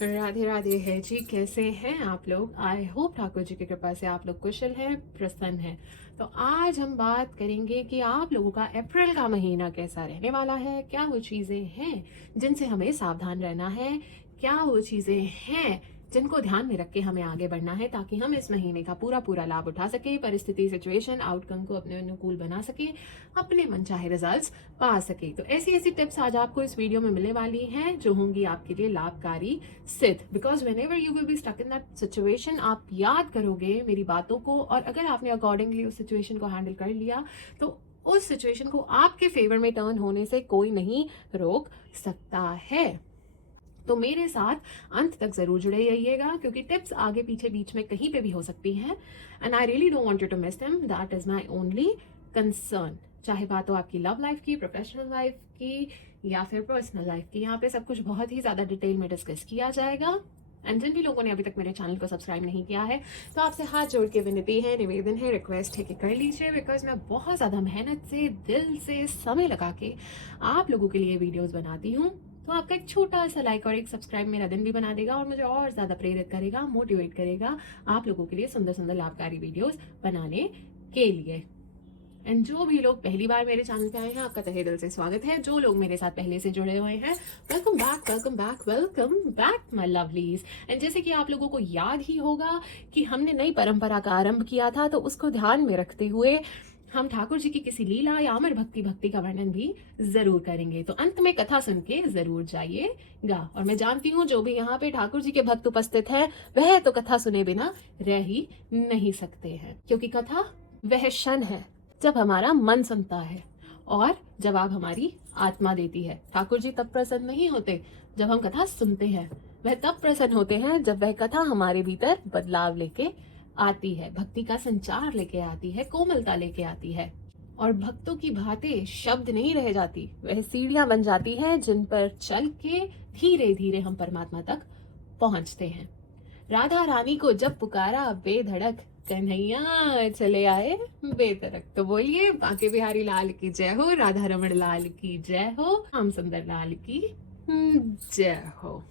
राधे राधे है जी। कैसे हैं आप लोग? आई होप ठाकुर जी की कृपा से आप लोग कुशल हैं, प्रसन्न हैं। तो आज हम बात करेंगे कि आप लोगों का अप्रैल का महीना कैसा रहने वाला है। क्या वो चीज़ें हैं जिनसे हमें सावधान रहना है? क्या वो चीज़ें हैं जिनको ध्यान में रख के हमें आगे बढ़ना है, ताकि हम इस महीने का पूरा पूरा लाभ उठा सके, परिस्थिति, सिचुएशन, आउटकम को अपने अनुकूल बना सके, अपने मनचाहे रिजल्ट्स पा सके। तो ऐसी ऐसी टिप्स आज आपको इस वीडियो में मिलने वाली हैं जो होंगी आपके लिए लाभकारी सिद्ध। Because whenever you will be stuck in that situation, आप याद करोगे मेरी बातों को, और अगर आपने अकॉर्डिंगली उस सिचुएशन को हैंडल कर लिया तो उस सिचुएशन को आपके फेवर में टर्न होने से कोई नहीं रोक सकता है। तो मेरे साथ अंत तक जरूर जुड़े रहिएगा, क्योंकि टिप्स आगे पीछे बीच में कहीं पे भी हो सकती हैं, and I really don't want you to miss them. That is my only concern. चाहे बात हो आपकी लव लाइफ की, प्रोफेशनल लाइफ की, या फिर पर्सनल लाइफ की, यहाँ पे सब कुछ बहुत ही ज्यादा डिटेल में डिस्कस किया जाएगा। एंड जिन भी लोगों ने अभी तक मेरे चैनल को सब्सक्राइब नहीं किया है, तो आपसे हाथ जोड़ के विनती है, निवेदन है, रिक्वेस्ट है कि कर लीजिए। बिकॉज मैं बहुत ज़्यादा मेहनत से, दिल से, समय लगा के आप लोगों के लिए वीडियोस बनाती हूँ। तो आपका एक छोटा सा लाइक और एक सब्सक्राइब मेरा दिन भी बना देगा, और मुझे और ज़्यादा प्रेरित करेगा, मोटिवेट करेगा आप लोगों के लिए सुंदर सुंदर लाभकारी वीडियोस बनाने के लिए। एंड जो भी लोग पहली बार मेरे चैनल पे आए हैं, आपका तहे दिल से स्वागत है। जो लोग मेरे साथ पहले से जुड़े हुए हैं, welcome back, welcome back, welcome back my lovelies. And जैसे कि आप लोगों को याद ही होगा कि हमने नई परंपरा का आरंभ किया था, तो उसको ध्यान में रखते हुए हम ठाकुर जी की किसी लीला या अमर भक्ति का वर्णन भी जरूर करेंगे। तो अंत में कथा सुन के जरूर जाइएगा। और मैं जानती हूँ जो भी यहाँ पे ठाकुर जी के भक्त उपस्थित है, वह तो कथा सुने बिना रह ही नहीं सकते हैं, क्योंकि कथा वह क्षण है जब हमारा मन सुनता है और जवाब हमारी आत्मा देती है। ठाकुर जी तब प्रसन्न नहीं होते जब हम कथा सुनते हैं, वह तब प्रसन्न होते हैं जब वह कथा हमारे भीतर बदलाव लेके आती है, भक्ति का संचार लेके आती है, कोमलता लेके आती है, और भक्तों की बातें शब्द नहीं रह जाती, वह सीढ़ियां बन जाती हैं जिन पर चल के धीरे धीरे हम परमात्मा तक पहुंचते हैं। राधा रानी को जब पुकारा बेधड़क, कन्हैया चले आए बेतरक। तो बोलिए बांके बिहारी लाल की जय हो, राधा रमण लाल की जय हो, श्याम सुंदर लाल की जय हो।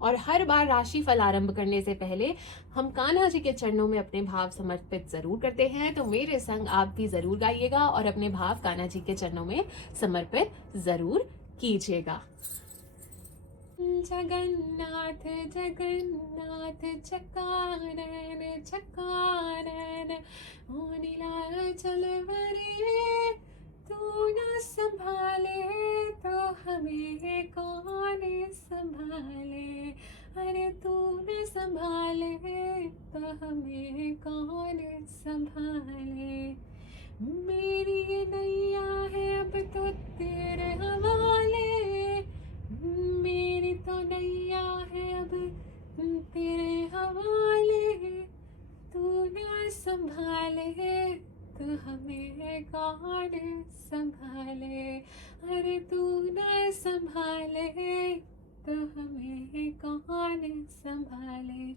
और हर बार राशि फल आरंभ करने से पहले हम कान्हा जी के चरणों में अपने भाव समर्पित जरूर करते हैं। तो मेरे संग आप भी जरूर गाइएगा और अपने भाव कान्हा जी के चरणों में समर्पित जरूर कीजिएगा। जगन्नाथ जगन्नाथ चकानन चकानन, ओ नीलाचल वरे तू न संभाले तो हमें कौन संभाले। अरे तू न संभाले तो हमें कौन संभाले। मेरी ये नैया है अब तो तेरे हवाले, मेरी तो नैया है अब तेरे हवाले। तू ना संभाले तो हमें कौन संभाले। अरे तू ना संभाले तो हमें कौन संभाले।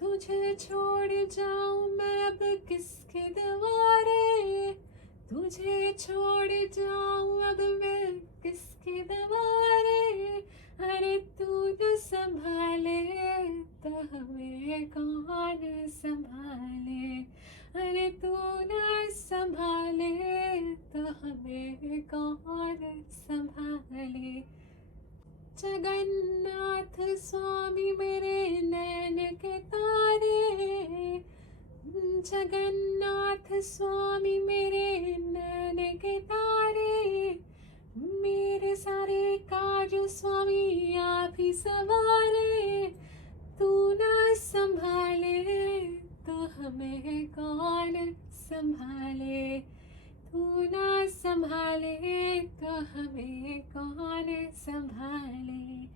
तुझे छोड़ जाऊं मैं अब किसके द्वारे, तुझे छोड़ जाऊं अब मैं किसके द्वारे। अरे तू न संभाले तो हमें कौन संभाले। अरे तू न संभाले तो हमें कौन संभाले। जगन्नाथ स्वामी मेरे नैन के तारे, जगन्नाथ स्वामी मेरे नैन के तारे, मेरे सारे काज स्वामी आप ही सवारे। तू ना संभाले तो हमें कौन संभाले। तू ना संभाले तो हमें कौन संभाले।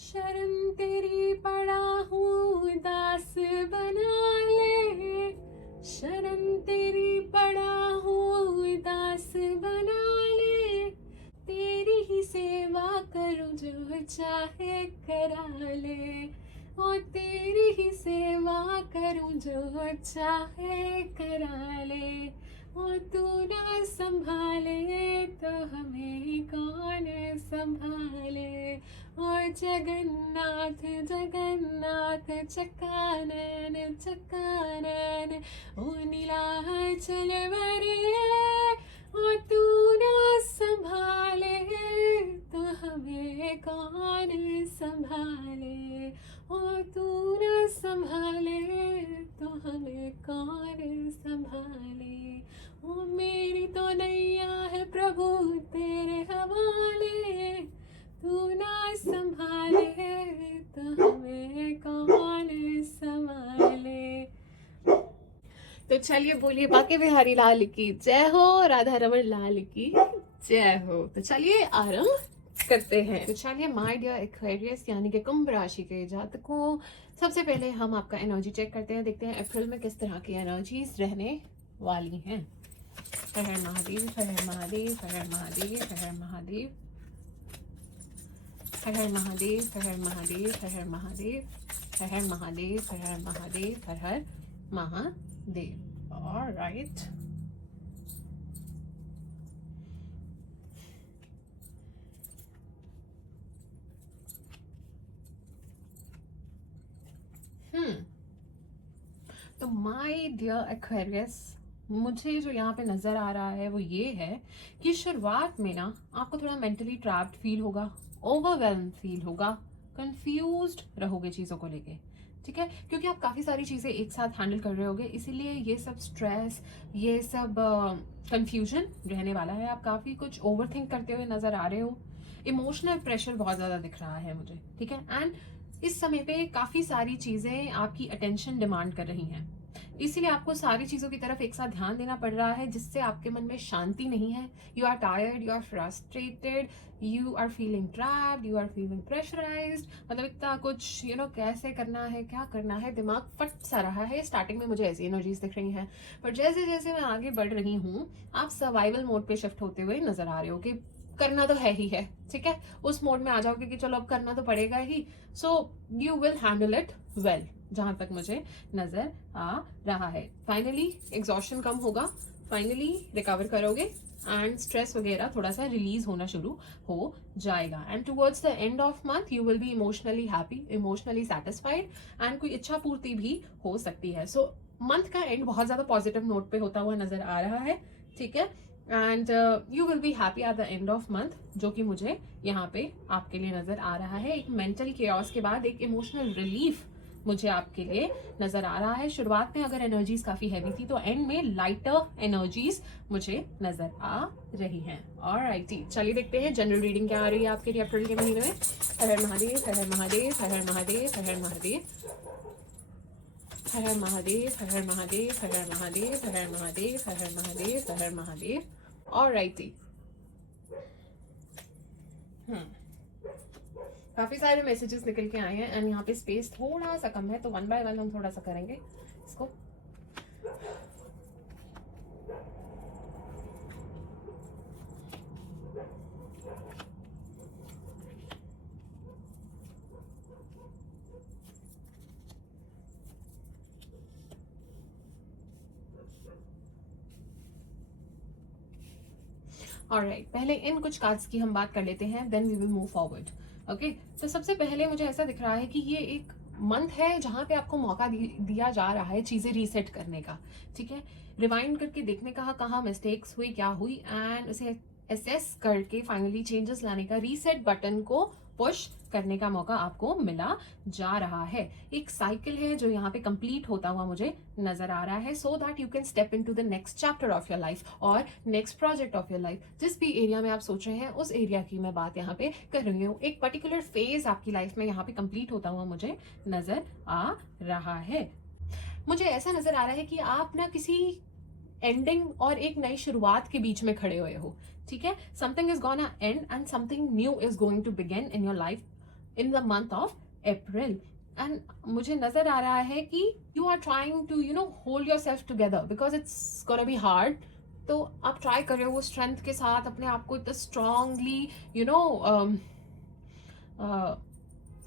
शरण तेरी पड़ा हूँ दास बना ले, शरण तेरी पड़ा हूँ दास बना ले। तेरी ही सेवा करूँ जो चाहे करा ले, और तेरी ही सेवा करूँ जो चाहे करा ले। और तू ना संभाले तो हमें कौन संभाले। और जगन्नाथ जगन्नाथ चक्कानैन चक्कानैन, ओ नीलाचल वरे। और तू ना संभाले तो हमें कौन संभाले। और तू ना संभाले तो हमें कौन संभाले। ओ मेरी तो नैया है प्रभु तेरे हवाले, तू ना संभाले तो हमें कौन संभाले। तो चलिए बोलिए बाके बिहारी लाल की जय हो, राधा रमन लाल की जय हो। तो चलिए आरंभ करते हैं। तो चलिए माय डियर एक्वेरियस यानी कि कुंभ राशि के जातकों, सबसे पहले हम आपका एनर्जी चेक करते हैं, देखते हैं अप्रैल में किस तरह की एनर्जीज रहने वाली हैं। हर हर महादेव, हर हर महादेव, हर हर महादेव, हर हर महादेव, हर हर महादेव, हर हर महादेव, हर हर महादेव, हर हर महादेव, हर हर महादेव, हर हर महादेव। ऑलराइट, तो माय डियर एक्वेरियस, मुझे जो यहाँ पे नज़र आ रहा है वो ये है कि शुरुआत में ना आपको थोड़ा मेंटली ट्रैप्ड फील होगा, ओवरवेल्म फील होगा, कंफ्यूज्ड रहोगे चीज़ों को लेके, ठीक है, क्योंकि आप काफ़ी सारी चीज़ें एक साथ हैंडल कर रहे होगे, इसीलिए ये सब स्ट्रेस, ये सब कंफ्यूजन रहने वाला है। आप काफ़ी कुछ ओवर थिंक करते हुए नज़र आ रहे हो, इमोशनल प्रेशर बहुत ज़्यादा दिख रहा है मुझे, ठीक है। एंड इस समय पे काफ़ी सारी चीज़ें आपकी अटेंशन डिमांड कर रही हैं, इसीलिए आपको सारी चीज़ों की तरफ एक साथ ध्यान देना पड़ रहा है, जिससे आपके मन में शांति नहीं है। You are tired, you are frustrated, you are feeling trapped, you are feeling pressurised, मतलब इतना कुछ कैसे करना है, क्या करना है, दिमाग फट सा रहा है। स्टार्टिंग में मुझे ऐसी एनर्जीज दिख रही हैं, पर जैसे जैसे मैं आगे बढ़ रही हूँ आप सर्वाइवल मोड पे शिफ्ट होते हुए नजर आ रहे हो कि करना तो है ही है, ठीक है, उस मोड में आ जाओगे कि चलो अब करना तो पड़ेगा ही। So you will handle it well, जहां तक मुझे नजर आ रहा है। फाइनली एग्जॉशन कम होगा, फाइनली रिकवर करोगे एंड स्ट्रेस वगैरह थोड़ा सा रिलीज होना शुरू हो जाएगा। And towards the end of month you will B emotionally happy, emotionally satisfied, and कोई इच्छा पूर्ति भी हो सकती है। सो मंथ का एंड बहुत ज्यादा पॉजिटिव नोट पे होता हुआ नजर आ रहा है, ठीक है। And you will be happy at the end of month, जो कि मुझे यहाँ पे आपके लिए नजर आ रहा है। एक मेंटल केओस के बाद एक इमोशनल रिलीफ मुझे आपके लिए नजर आ रहा है। शुरुआत में अगर एनर्जीज काफी हैवी थी तो एंड में लाइटर एनर्जीज मुझे नजर आ रही हैं। ऑलराइटी, चलिए देखते हैं जनरल रीडिंग क्या आ रही है आपके लिए अप्रैल के महीने में। हर हर महादेव, हर हर महादेव, हर हर महादेव, हर हर महादेव, हर हर महादेव, हर हर महादेव, हर हर महादेव, हर हर महादेव, हर हर महादेव, हर हर महादेव। ऑलराइटी, काफी सारे मैसेजेस निकल के आए हैं एंड यहाँ पे स्पेस थोड़ा सा कम है, तो वन बाय वन हम थोड़ा सा करेंगे इसको। ऑलराइट, पहले इन कुछ कार्ड्स की हम बात कर लेते हैं, then we will move forward. Okay, तो सबसे पहले मुझे ऐसा दिख रहा है कि ये एक मंथ है जहाँ पे आपको मौका दिया जा रहा है चीज़ें रीसेट करने का, ठीक है, रिवाइंड करके देखने का कहाँ मिस्टेक्स हुई, क्या हुई, एंड उसे एसेस करके फाइनली चेंजेस लाने का, रीसेट बटन को पुश करने का मौका आपको मिला जा रहा है। एक साइकिल है जो यहाँ पे कंप्लीट होता हुआ मुझे नजर आ रहा है, so that you can step into the next chapter of your life और next project of your life. जिस भी एरिया में आप सोच रहे हैं उस एरिया की मैं बात यहाँ पे कर रही हूँ। एक पर्टिकुलर फेज आपकी लाइफ में यहाँ पे कंप्लीट होता हुआ मुझे नजर आ रहा है। मुझे ऐसा नजर आ रहा है कि आप ना किसी एंडिंग और एक नई शुरुआत के बीच में खड़े हुए हो, ठीक है। Something is gonna and and something new is going to begin in your life in the month of April. And मुझे नजर आ रहा है कि you are trying to hold yourself together because it's gonna be hard. तो आप try कर रहे हो वो स्ट्रेंथ के साथ अपने आप को इतना स्ट्रांगली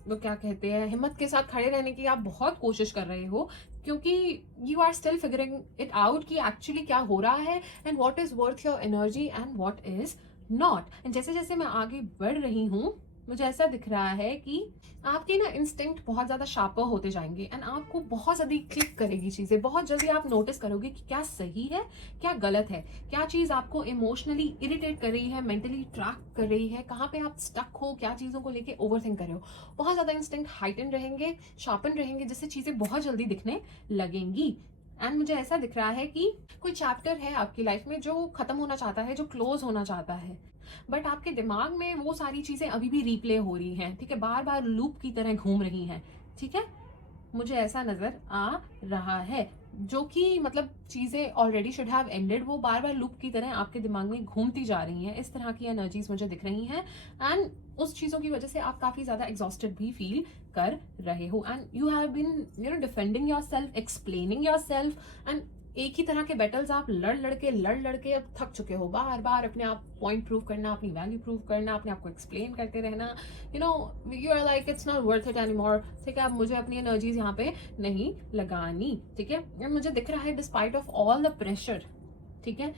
वो क्या कहते हैं, हिम्मत के साथ खड़े रहने की आप बहुत कोशिश कर रहे हो, क्योंकि you are still figuring it out कि एक्चुअली क्या हो रहा है and what is worth your energy and what is not. And जैसे जैसे मैं आगे बढ़ रही हूँ, मुझे ऐसा दिख रहा है कि आपके ना इंस्टिंक्ट बहुत ज्यादा शार्पर होते जाएंगे एंड आपको बहुत जल्दी क्लिक करेगी चीजें, बहुत जल्दी आप नोटिस करोगे कि क्या सही है क्या गलत है, क्या चीज आपको इमोशनली इरिटेट कर रही है, मेंटली ट्रैक कर रही है, कहाँ पे आप स्टक हो, क्या चीजों को लेके ओवरथिंक कर रहे हो। बहुत ज्यादा इंस्टिंक्ट हाइटन रहेंगे, शार्पन रहेंगे, जिससे चीजें बहुत जल्दी दिखने लगेंगी। एंड मुझे ऐसा दिख रहा है कि कोई चैप्टर है आपकी लाइफ में जो खत्म होना चाहता है, जो क्लोज होना चाहता है, बट आपके दिमाग में वो सारी चीजें अभी भी रिप्ले हो रही हैं, ठीक है, बार बार लूप की तरह घूम रही हैं, ठीक है, मुझे ऐसा नजर आ रहा है। जो कि मतलब चीजें ऑलरेडी शुड हैव एंडेड, वो बार बार लूप की तरह आपके दिमाग में घूमती जा रही हैं, इस तरह की एनर्जीज मुझे दिख रही हैं। एंड उस चीजों की वजह से आप काफी ज्यादा एग्जॉस्टेड भी फील कर रहे हो and you have been defending yourself, explaining yourself, and एक ही तरह के बैटल्स आप लड़ के अब थक चुके हो, बार बार अपने आप पॉइंट प्रूव करना, अपनी वैल्यू प्रूव करना, अपने आप को एक्सप्लेन करते रहना, you are like it's not worth it anymore, ठीक है, अब मुझे अपनी एनर्जीज यहाँ पे नहीं लगानी, ठीक है। मुझे दिख रहा है despite of all the pressure, ठीक है,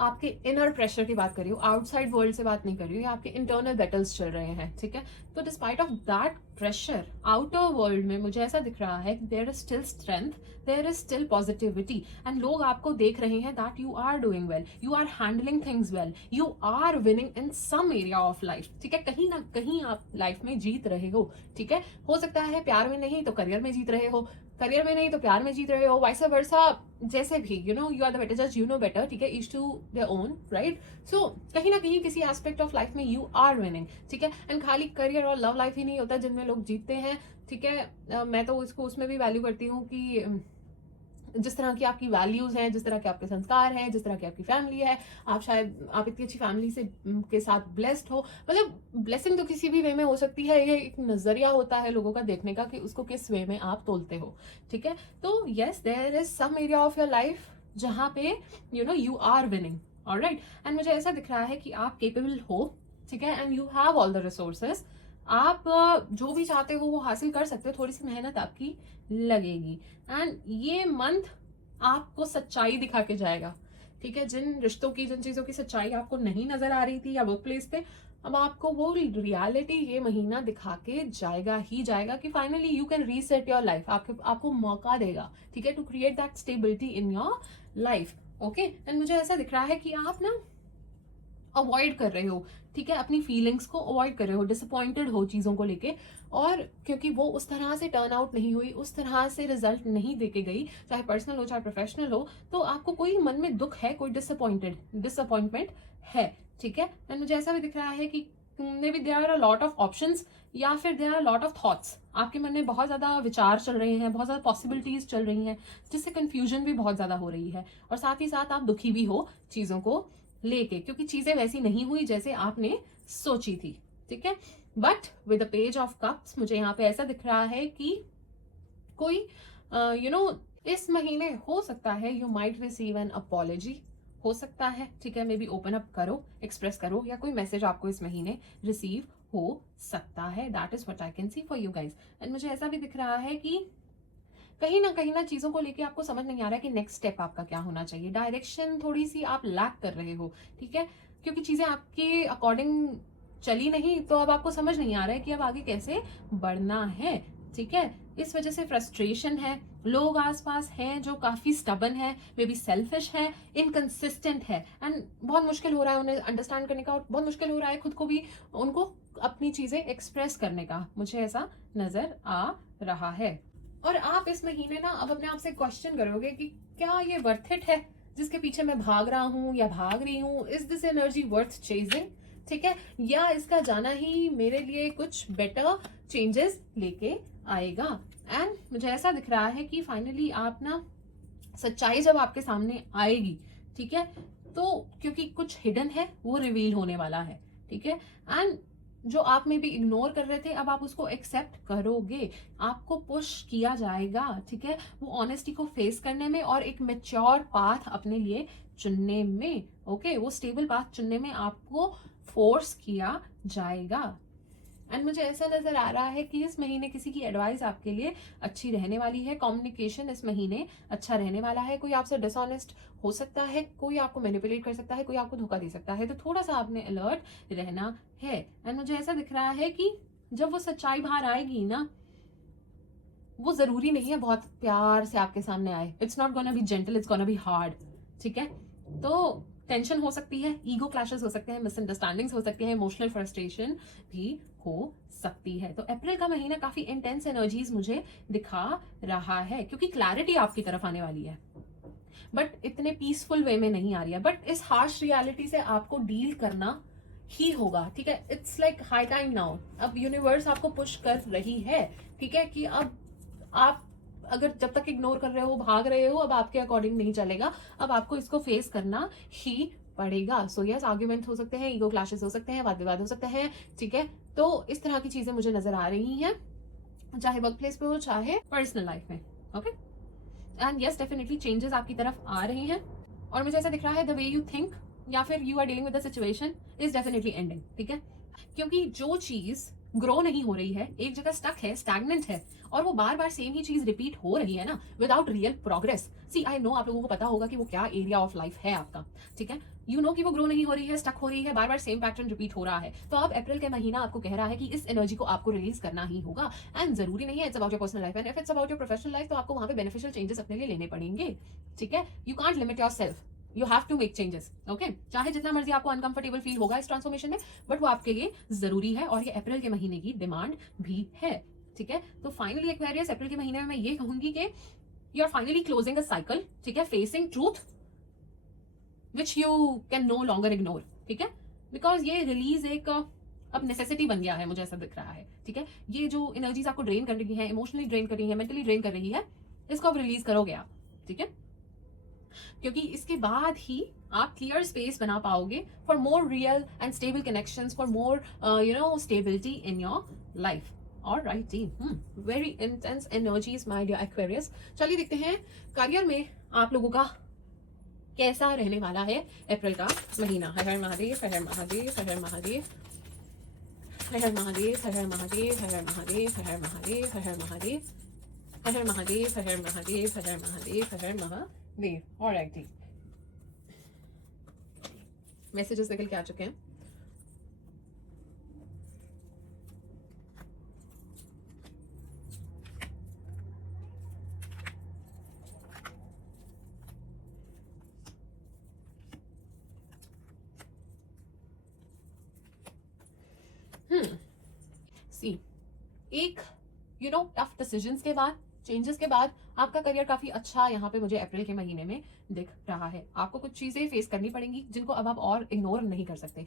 आपके इनर प्रेशर की बात कर रही हूँ, आउटसाइड वर्ल्ड से बात नहीं कर रही हूँ, आपके इंटरनल बैटल्स चल रहे हैं, ठीक है। तो despite of that pressure outer world में मुझे ऐसा दिख रहा है कि there is still strength, there is still positivity, and लोग आपको देख रहे हैं that you are doing well, you are handling things well, you are winning in some area of life, ठीक है, कहीं ना कहीं आप लाइफ में जीत रहे हो, ठीक है। हो सकता है प्यार में नहीं तो करियर में जीत रहे हो, करियर में नहीं तो प्यार में जीत रहे हो, वाइस वर्सा, जैसे भी यू आर द बेटर जज, यू नो बेटर, ठीक है, each to their own, right. So कहीं ना कहीं किसी एस्पेक्ट ऑफ लाइफ में यू आर विनिंग, ठीक है। एंड खाली करियर और लव लाइफ ही नहीं होता जिनमें लोग जीतते हैं, ठीक है। मैं तो इसको उसमें भी वैल्यू करती हूँ कि जिस तरह की आपकी वैल्यूज हैं, जिस तरह के आपके संस्कार हैं, जिस तरह की आपकी फैमिली है, आप इतनी अच्छी फैमिली से के साथ ब्लेस्ड हो, मतलब ब्लेसिंग तो किसी भी वे में हो सकती है, ये एक नजरिया होता है लोगों का देखने का कि उसको किस वे में आप तोलते हो, ठीक है। तो yes, there is some area of your life जहाँ पे you are winning, alright. And मुझे ऐसा दिख रहा है कि आप केपेबल हो, ठीक है, and you have all the resources, आप जो भी चाहते हो वो हासिल कर सकते हो, थोड़ी सी मेहनत आपकी लगेगी। एंड ये मंथ आपको सच्चाई दिखा के जाएगा, ठीक है, जिन रिश्तों की, जिन चीजों की सच्चाई आपको नहीं नजर आ रही थी या वर्क प्लेस पे, अब आपको वो रियलिटी ये महीना दिखा के जाएगा ही जाएगा कि finally you can reset your life, आपको मौका देगा, ठीक है, to create that stability in your life, okay. And मुझे ऐसा दिख रहा है कि आप ना अवॉइड कर रहे हो, ठीक है, अपनी फीलिंग्स को अवॉइड कर रहे हो, डिसअपॉइंटेड हो चीजों को लेके, और क्योंकि वो उस तरह से टर्न आउट नहीं हुई, उस तरह से रिजल्ट नहीं देके गई, चाहे पर्सनल हो चाहे प्रोफेशनल हो, तो आपको कोई मन में दुख है, कोई डिसअपॉइंटमेंट है, ठीक है। एंड मुझे ऐसा भी दिख रहा है कि maybe there are a lot of options या फिर there are lot of thoughts, आपके मन में बहुत ज्यादा विचार चल रहे हैं, बहुत ज्यादा पॉसिबिलिटीज चल रही हैं, जिससे कंफ्यूजन भी बहुत ज्यादा हो रही है, और साथ ही साथ आप दुखी भी हो चीजों को लेके, क्योंकि चीजें वैसी नहीं हुई जैसे आपने सोची थी, ठीक है। But with the page of cups मुझे यहाँ पे ऐसा दिख रहा है कि कोई इस महीने हो सकता है you might receive an apology, हो सकता है, ठीक है, मे बी ओपन अप करो, एक्सप्रेस करो, या कोई मैसेज आपको इस महीने रिसीव हो सकता है, that is what I can see for you guys. And मुझे ऐसा भी दिख रहा है कि कहीं ना चीजों को लेके आपको समझ नहीं आ रहा है कि नेक्स्ट स्टेप आपका क्या होना चाहिए, डायरेक्शन थोड़ी सी आप लैक कर रहे हो, ठीक है, क्योंकि चीजें आपके अकॉर्डिंग चली नहीं, तो अब आपको समझ नहीं आ रहा है कि अब आगे कैसे बढ़ना है, ठीक है। इस वजह से फ्रस्ट्रेशन है, लोग आसपास हैं जो काफी स्टबन है, मे बी सेल्फिश है, इनकंसिस्टेंट है, एंड बहुत मुश्किल हो रहा है उन्हें अंडरस्टैंड करने का, और बहुत मुश्किल हो रहा है खुद को भी, उनको अपनी चीजें एक्सप्रेस करने का, मुझे ऐसा नजर आ रहा है। और आप इस महीने ना अब अपने आप से क्वेश्चन करोगे कि क्या ये वर्थ इट है जिसके पीछे मैं भाग रहा हूँ या भाग रही हूँ, is this energy worth chasing, ठीक है, या इसका जाना ही मेरे लिए कुछ बेटर चेंजेस लेके आएगा। एंड मुझे ऐसा दिख रहा है कि फाइनली आप ना, सच्चाई जब आपके सामने आएगी, ठीक है, तो क्योंकि कुछ हिडन है वो रिवील होने वाला है, ठीक है, एंड जो आप में भी इग्नोर कर रहे थे अब आप उसको एक्सेप्ट करोगे, आपको पुश किया जाएगा, ठीक है, वो ऑनेस्टी को फेस करने में और एक मेच्योर पाथ अपने लिए चुनने में, ओके, वो स्टेबल पाथ चुनने में आपको फोर्स किया जाएगा। एंड मुझे ऐसा नजर आ रहा है कि इस महीने किसी की एडवाइस आपके लिए अच्छी रहने वाली है। कम्युनिकेशन इस महीने अच्छा रहने वाला है। कोई आपसे डिसऑनेस्ट हो सकता है, कोई आपको मैनिपुलेट कर सकता है, कोई आपको धोखा दे सकता है, तो थोड़ा सा आपने अलर्ट रहना है। एंड मुझे ऐसा दिख रहा है कि जब वो सच्चाई बाहर आएगी ना, वो जरूरी नहीं है बहुत प्यार से आपके सामने आए। It's not gonna be gentle, it's gonna be hard. ठीक है, तो टेंशन हो सकती है, ईगो क्लैशेस हो सकते हैं, मिसअंडरस्टैंडिंग्स हो सकती है, इमोशनल फ्रस्ट्रेशन भी हो सकती है। तो अप्रैल का महीना काफी इंटेंस एनर्जीज मुझे दिखा रहा है, क्योंकि क्लैरिटी आपकी तरफ आने वाली है, बट इतने पीसफुल वे में नहीं आ रही है। बट इस हार्श रियलिटी से आपको डील करना ही होगा। ठीक है, it's like high time now. अब यूनिवर्स आपको पुश कर रही है, ठीक है, कि अब आप अगर जब तक इग्नोर कर रहे हो, भाग रहे हो, अब आपके अकॉर्डिंग नहीं चलेगा, अब आपको इसको फेस करना ही पड़ेगा। सो यस, आर्ग्यूमेंट हो सकते हैं, ईगो क्लैशेस हो सकते हैं, वाद विवाद हो सकते हैं। ठीक है, तो इस तरह की चीजें मुझे नजर आ रही हैं, चाहे वर्क प्लेस पे हो, चाहे पर्सनल लाइफ में। Okay, and yes, definitely changes आपकी तरफ आ रही हैं। और मुझे ऐसा दिख रहा है द वे यू थिंक या फिर you are dealing with the situation is definitely ending. ठीक है, क्योंकि जो चीज ग्रो नहीं हो रही है, एक जगह स्टक है, स्टैग्नेंट है, और वो बार बार सेम ही चीज रिपीट हो रही है ना, without real progress. See I know, आप लोगों को पता होगा कि वो क्या एरिया ऑफ लाइफ है आपका। ठीक है, यू नो कि वो ग्रो नहीं हो रही है, स्टक हो रही है, बार बार सेम पैटर्न रिपीट हो रहा है। तो अब अप्रैल के महीना आपको कह रहा है कि इस एनर्जी को आपको रिलीज करना ही होगा। एंड जरूरी नहीं है it's about your personal life, and if it's about your professional life, तो आपको वहां पे बेनिफिशियल चेंजेस अपने लिए लेने पड़ेंगे। ठीक है, you can't limit yourself, you have to make changes. Okay, चाहे जितना मर्जी आपको अनकंफर्टेबल फील होगा इस ट्रांसफॉर्मेशन में, बट वो आपके लिए जरूरी है, और ये अप्रैल के महीने की डिमांड भी है। ठीक है, तो फाइनली एक्वेरियस, अप्रैल के महीने में मैं ये कहूंगी कि you are finally closing a cycle. ठीक है, facing truth which you can no longer ignore. ठीक है, बिकॉज ये रिलीज एक अब नेसेसिटी बन गया है, मुझे ऐसा दिख रहा है। ठीक है, ये जो एनर्जीज आपको ड्रेन कर रही है, इमोशनली ड्रेन कर रही है, मेंटली ड्रेन कर रही है, इसको अब रिलीज करोगे आप। ठीक है, क्योंकि इसके बाद ही आप क्लियर स्पेस बना पाओगे for more real and stable connections, for more stability in your life. और right team, very intense energies my dear Aquarius. चलिए देखते हैं करियर में आप लोगों का कैसा रहने वाला है अप्रैल का महीना। हर हर महादेव, हर हर महादेव, हर हर महादेव, हर हर महादेव, हर हर महादेव, हर हर महादेव, हर हर महादेव, हर हर महादेव, हर हर महादेव, हर हर महादेव, हर हर महादेव, हर हर महादेव। ऑलराइट जी, मैसेजेस निकल के आ चुके हैं। सी, एक टफ डिसीजंस के बाद, चेंजेस के बाद आपका करियर काफी अच्छा यहाँ पे मुझे अप्रैल के महीने में दिख रहा है। आपको कुछ चीजें फेस करनी पड़ेंगी जिनको अब आप और इग्नोर नहीं कर सकते।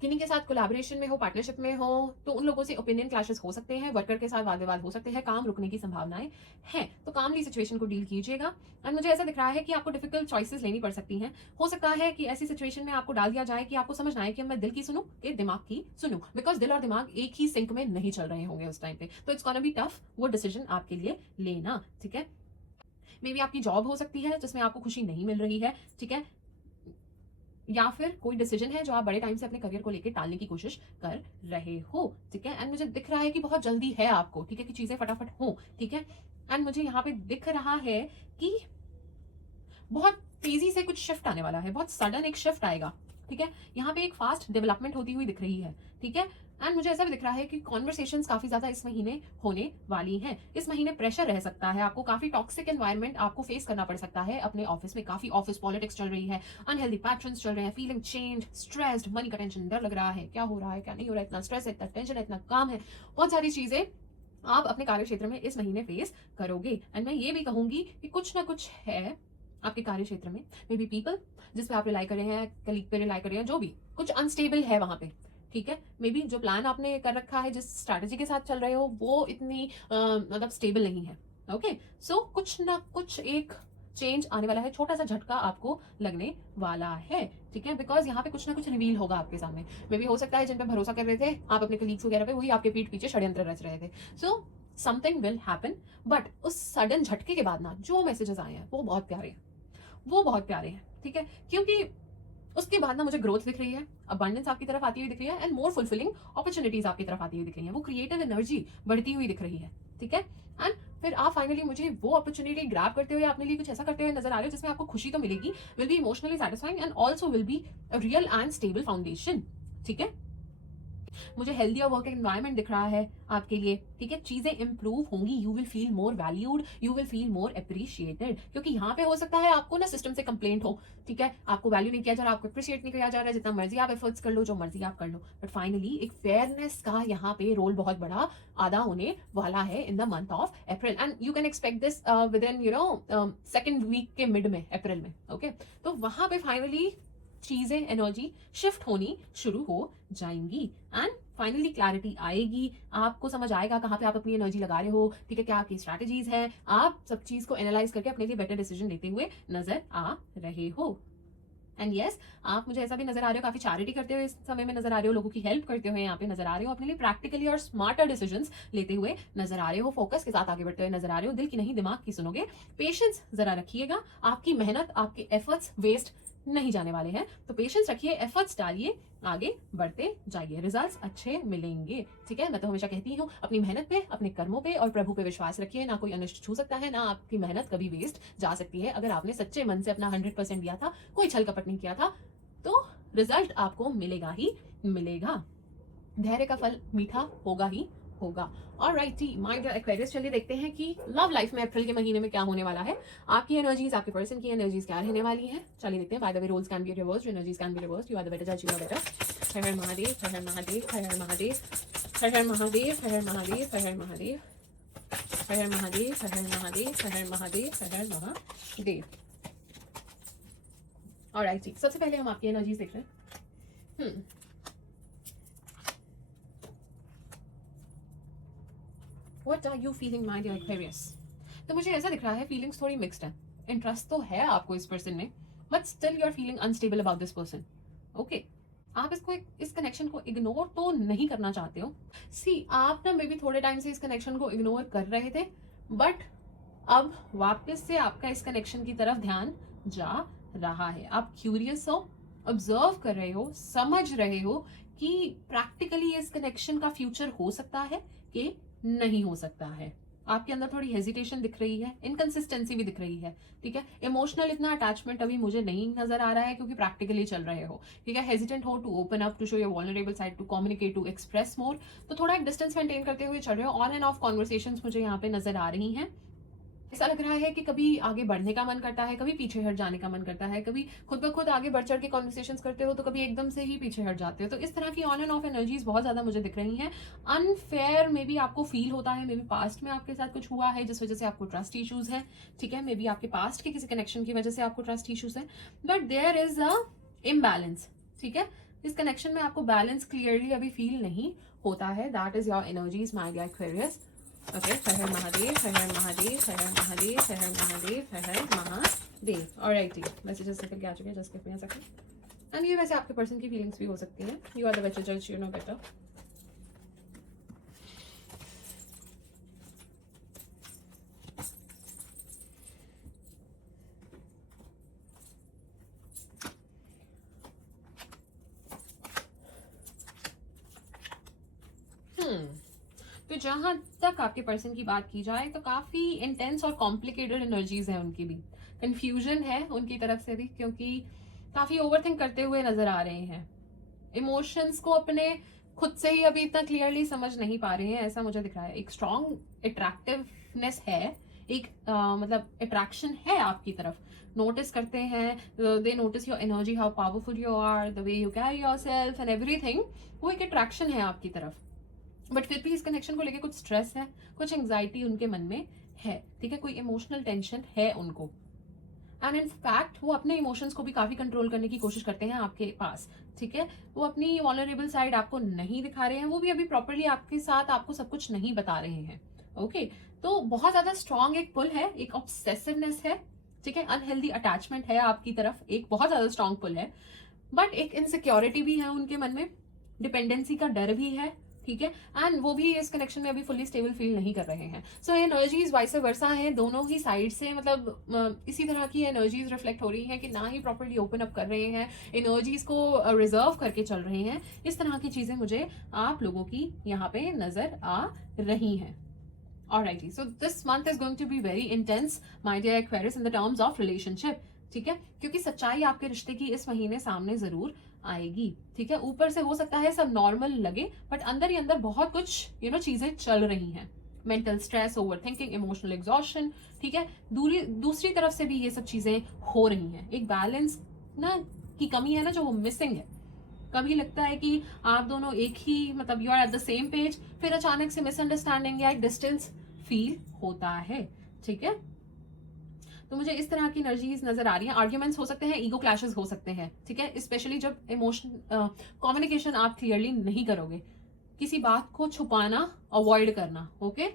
किन्हीं के साथ कोलैबोरेशन में हो, पार्टनरशिप में हो, तो उन लोगों से ओपिनियन क्लैशेस हो सकते हैं, वर्कर के साथ वाद विवाद हो सकते हैं, काम रुकने की संभावनाएं हैं। तो कामली सिचुएशन को डील कीजिएगा। एंड मुझे ऐसा दिख रहा है कि आपको डिफिकल्ट चॉइसेस लेनी पड़ सकती हैं। हो सकता है कि ऐसी सिचुएशन में आपको डाल दिया जाए कि आपको समझना है कि मैं दिल की सुनूं कि दिमाग की सुनूं, बिकॉज दिल और दिमाग एक ही सिंक में नहीं चल रहे होंगे उस टाइम पे। तो इट्स गोना बी टफ वो डिसीजन आपके लिए लेना। ठीक है, मे बी आपकी जॉब हो सकती है जिसमें आपको खुशी नहीं मिल रही है। ठीक है, या फिर कोई डिसीजन है जो आप बड़े टाइम से अपने करियर को लेकर टालने की कोशिश कर रहे हो। ठीक है, एंड मुझे दिख रहा है कि बहुत जल्दी है आपको। ठीक है, कि चीजें फटाफट हो। ठीक है, एंड मुझे यहाँ पे दिख रहा है कि बहुत तेजी से कुछ शिफ्ट आने वाला है, बहुत सडन एक शिफ्ट आएगा। ठीक है, यहाँ पे एक फास्ट डेवलपमेंट होती हुई दिख रही है। ठीक है, एंड मुझे ऐसा भी दिख रहा है कि कॉन्वर्सेशंस काफी ज्यादा इस महीने होने वाली हैं। इस महीने प्रेशर रह सकता है, आपको काफी टॉक्सिक एनवायरनमेंट आपको फेस करना पड़ सकता है अपने ऑफिस में। काफी ऑफिस पॉलिटिक्स चल रही है, अनहेल्दी पैटर्न्स चल रहे हैं, फीलिंग चेंज, स्ट्रेस्ड, मनी का टेंशन, डर लग रहा है, क्या हो रहा है क्या नहीं हो रहा है, इतना स्ट्रेस है, इतना टेंशन है, इतना काम है, बहुत सारी चीजें आप अपने कार्य क्षेत्र में इस महीने फेस करोगे। एंड मैं ये भी कहूंगी कि कुछ ना कुछ है आपके कार्य क्षेत्र में, मे बी पीपल जिस पे आप रिलाई कर रहे हैं, कलीग पे रिलाई कर रहे हैं, जो भी कुछ अनस्टेबल है वहां पे। ठीक है, मे बी जो प्लान आपने कर रखा है, जिस स्ट्रैटेजी के साथ चल रहे हो, वो इतनी मतलब स्टेबल नहीं है। ओके, सो कुछ ना कुछ एक चेंज आने वाला है, छोटा सा झटका आपको लगने वाला है। ठीक है, बिकॉज यहाँ पे कुछ ना कुछ रिवील होगा आपके सामने। मे बी हो सकता है जिन पे भरोसा कर रहे थे आप अपने कलीग्स वगैरह पे, वही आपके पीठ पीछे षड्यंत्र रच रहे थे। So something will happen, but उस सडन झटके के बाद ना जो मैसेजेस आए हैं वो बहुत प्यारे हैं, वो बहुत प्यारे हैं। ठीक है, क्योंकि उसके बाद ना मुझे ग्रोथ दिख रही है, अबंडेंस आपकी तरफ आती हुई दिख रही है, एंड मोर फुलफिलिंग अपॉर्चुनिटीज आपकी तरफ आती हुई दिख रही है, वो क्रिएटिव एनर्जी बढ़ती हुई दिख रही है, ठीक है। एंड फिर आप फाइनली मुझे वो अपॉर्चुनिटी ग्रैब करते हुए अपने लिए कुछ ऐसा करते हुए नजर आ रहे हो जिसमें आपको खुशी तो मिलेगी, will be emotionally satisfying and also will be a real and stable foundation, ठीक है। मुझे हेल्दी और वर्क एनवायरनमेंट दिख रहा है आपके लिए, ठीक है। चीजें इंप्रूव होंगी, you will feel more valued, you will feel more appreciated, क्योंकि यहाँ पे हो सकता है आपको ना सिस्टम से कंप्लेंट हो, ठीक है, आपको वैल्यू नहीं किया जा रहा, आपको अप्रिशिएट नहीं किया जा रहा है, जितना मर्जी आप एफर्ट्स कर लो, जो मर्जी आप कर लो, बट फाइनली एक फेयरनेस का यहाँ पे रोल बहुत बड़ा आधा होने वाला है in the month of April, and you can expect this within second week के मिड में अप्रैल में, ओके। तो वहां पे फाइनली चीजें एनर्जी शिफ्ट होनी शुरू हो जाएंगी एंड फाइनली क्लैरिटी आएगी, आपको समझ आएगा कहाँ पे आप अपनी एनर्जी लगा रहे हो, ठीक है, क्या आपकी स्ट्रैटेजीज है, आप सब चीज को एनालाइज करके अपने लिए बेटर डिसीजन लेते हुए नजर आ रहे हो। एंड यस, आप मुझे ऐसा भी नजर आ रहे हो, काफी चैरिटी करते हुए इस समय में नजर आ रहे हो, लोगों की हेल्प करते हुए यहाँ पे नजर आ रहे हो, अपने लिए प्रैक्टिकली और स्मार्टर डिसीजंस लेते हुए नजर आ रहे हो, फोकस के साथ आगे बढ़ते हुए नजर आ रहे हो, दिल की नहीं दिमाग की सुनोगे, पेशेंस जरा रखिएगा, आपकी मेहनत आपके एफर्ट्स वेस्ट नहीं जाने वाले हैं, तो पेशेंस रखिए, एफर्ट्स डालिए, आगे बढ़ते जाइए, रिजल्ट्स अच्छे मिलेंगे, ठीक है। मैं तो हमेशा कहती हूँ अपनी मेहनत पे, अपने कर्मों पे और प्रभु पे विश्वास रखिए, ना कोई अनिष्ट छू सकता है, ना आपकी मेहनत कभी वेस्ट जा सकती है। अगर आपने सच्चे मन से अपना 100% दिया था, कोई छल कपट नहीं किया था, तो रिजल्ट आपको मिलेगा ही मिलेगा, धैर्य का फल मीठा होगा ही होगा। ऑलराइटी माय डियर एक्वेरियस, चलिए देखते हैं कि लव लाइफ में अप्रैल के महीने में क्या होने वाला है, आपकी एनर्जीज, आपके पर्सन की एनर्जीज क्या रहने वाली है, चलिए देखते हैं। By the way, roles can be reversed, energies can be reversed, you are the better जज, you are better. Har her Mahadev, Har her Mahadev, Har her Mahadev, Har her Mahadev, Har her Mahadev, Har her Mahadev, Har her Mahadev, Har her Mahadev, Har her Mahadev, Har her Mahadev. Alrighty, सबसे पहले हम आपकी एनर्जीज देख रहे हैं। What are you feeling, my dear Aquarius? तो मुझे ऐसा दिख रहा है फीलिंग्स थोड़ी मिक्स्ड है, इंटरेस्ट तो है आपको इस पर्सन में, but still you are feeling unstable about this person, okay. आप इस कनेक्शन को इग्नोर तो नहीं करना चाहते हो, सी आप ना मे बी थोड़े टाइम से इस कनेक्शन को इग्नोर कर रहे थे, बट अब वापस से आपका इस कनेक्शन की तरफ ध्यान जा रहा है, आप क्यूरियस हो, ऑब्जर्व कर रहे हो, समझ रहे हो कि प्रैक्टिकली इस कनेक्शन का फ्यूचर हो सकता है कि नहीं हो सकता है। आपके अंदर थोड़ी हेजिटेशन दिख रही है, इनकंसिस्टेंसी भी दिख रही है, ठीक है। इमोशनल इतना अटैचमेंट अभी मुझे नहीं नजर आ रहा है क्योंकि प्रैक्टिकली चल रहे हो, ठीक है। हेजिटेंट हो to open up, to show your vulnerable side, to communicate, to express more, तो थोड़ा एक डिस्टेंस मेंटेन करते हुए चल रहे हो। ऑन एंड ऑफ कॉन्वर्सेशंस मुझे यहाँ पे नजर आ रही हैं, ऐसा लग रहा है कि कभी आगे बढ़ने का मन करता है, कभी पीछे हट जाने का मन करता है, कभी खुद ब खुद आगे बढ़ चढ़ के कॉन्वर्सेशंस करते हो, तो कभी एकदम से ही पीछे हट जाते हो, तो इस तरह की ऑन एंड ऑफ एनर्जीज बहुत ज्यादा मुझे दिख रही हैं। अनफेयर मे बी आपको फील होता है, मे बी पास्ट में आपके साथ कुछ हुआ है जिस वजह से आपको ट्रस्ट इश्यूज है, ठीक है, मे बी आपके पास्ट के किसी कनेक्शन की वजह से आपको ट्रस्ट इश्यूज है, but there is a imbalance, ठीक है। इस कनेक्शन में आपको बैलेंस क्लियरली अभी फील नहीं होता है, that is your energies my dear Aquarius, okay. Har her Mahadev, Har her Mahadev, Har her Mahadev, Har her Mahadev, Har her Mahadev. Alright, messages निकल के आ चुके हैं, just give me a second. And ये वैसे आपके पर्सन की फीलिंग्स भी हो सकती हैं, यू आर द बेटर जज, यू नो बेटर। तो जहां तक आपके पर्सन की बात की जाए तो काफी इंटेंस और कॉम्प्लिकेटेड एनर्जीज है उनकी भी, कंफ्यूजन है उनकी तरफ से भी, क्योंकि काफी ओवरथिंक करते हुए नजर आ रहे हैं, इमोशंस को अपने खुद से ही अभी इतना क्लियरली समझ नहीं पा रहे हैं, ऐसा मुझे दिख रहा है। एक स्ट्रॉन्ग अट्रैक्टिवनेस है, एक मतलब अट्रैक्शन है आपकी तरफ, नोटिस करते हैं, they notice your energy, how powerful you are, the way you carry yourself and everything, वो एक अट्रैक्शन है आपकी तरफ, बट फिर भी इस कनेक्शन को लेके कुछ स्ट्रेस है, कुछ एंग्जाइटी उनके मन में है, ठीक है, कोई इमोशनल टेंशन है उनको, एंड इन फैक्ट वो अपने इमोशंस को भी काफी कंट्रोल करने की कोशिश करते हैं आपके पास, ठीक है। वो अपनी वल्नरेबल साइड आपको नहीं दिखा रहे हैं, वो भी अभी प्रॉपरली आपके साथ आपको सब कुछ नहीं बता रहे हैं, ओके। तो बहुत ज्यादा स्ट्रॉन्ग एक पुल है, एक ऑब्सेसिवनेस है, ठीक है, अनहेल्दी अटैचमेंट है आपकी तरफ, एक बहुत ज्यादा स्ट्रॉन्ग पुल है, बट एक इनसिक्योरिटी भी है उनके मन में, डिपेंडेंसी का डर भी है, ठीक है, एंड वो भी इस कनेक्शन में अभी फुल्ली स्टेबल फील नहीं कर रहे हैं. सो एनर्जीज वाइस वर्सा हैं दोनों ही साइड से, मतलब इसी तरह की एनर्जीज रिफ्लेक्ट हो रही हैं कि ना ही प्रॉपरली ओपन अप कर रहे हैं, एनर्जीज को रिजर्व करके चल रहे हैं. इस तरह की चीजें मुझे आप लोगों की यहाँ पे नजर आ रही हैं. Alrighty, so this month is going to be very intense, my dear Aquarius, in the terms of relationship. ठीक है, क्योंकि सच्चाई आपके रिश्ते की इस महीने सामने जरूर आएगी. ठीक है, ऊपर से हो सकता है सब नॉर्मल लगे, बट अंदर ही अंदर बहुत कुछ चीजें चल रही हैं. Mental stress, over thinking, emotional exhaustion. ठीक है, दूसरी तरफ से भी ये सब चीजें हो रही हैं. एक बैलेंस ना की कमी है ना, जो वो मिसिंग है. कभी लगता है कि आप दोनों एक ही, मतलब you are at the same page, फिर अचानक से मिसअंडरस्टैंडिंग या एक डिस्टेंस फील होता है. ठीक है, तो मुझे इस तरह की एनर्जीज नजर आ रही हैं. आर्ग्यूमेंट्स हो सकते हैं, ईगो क्लैशेस हो सकते हैं. ठीक है, स्पेशली जब इमोशन कम्युनिकेशन आप क्लियरली नहीं करोगे, किसी बात को छुपाना, अवॉइड करना. ओके,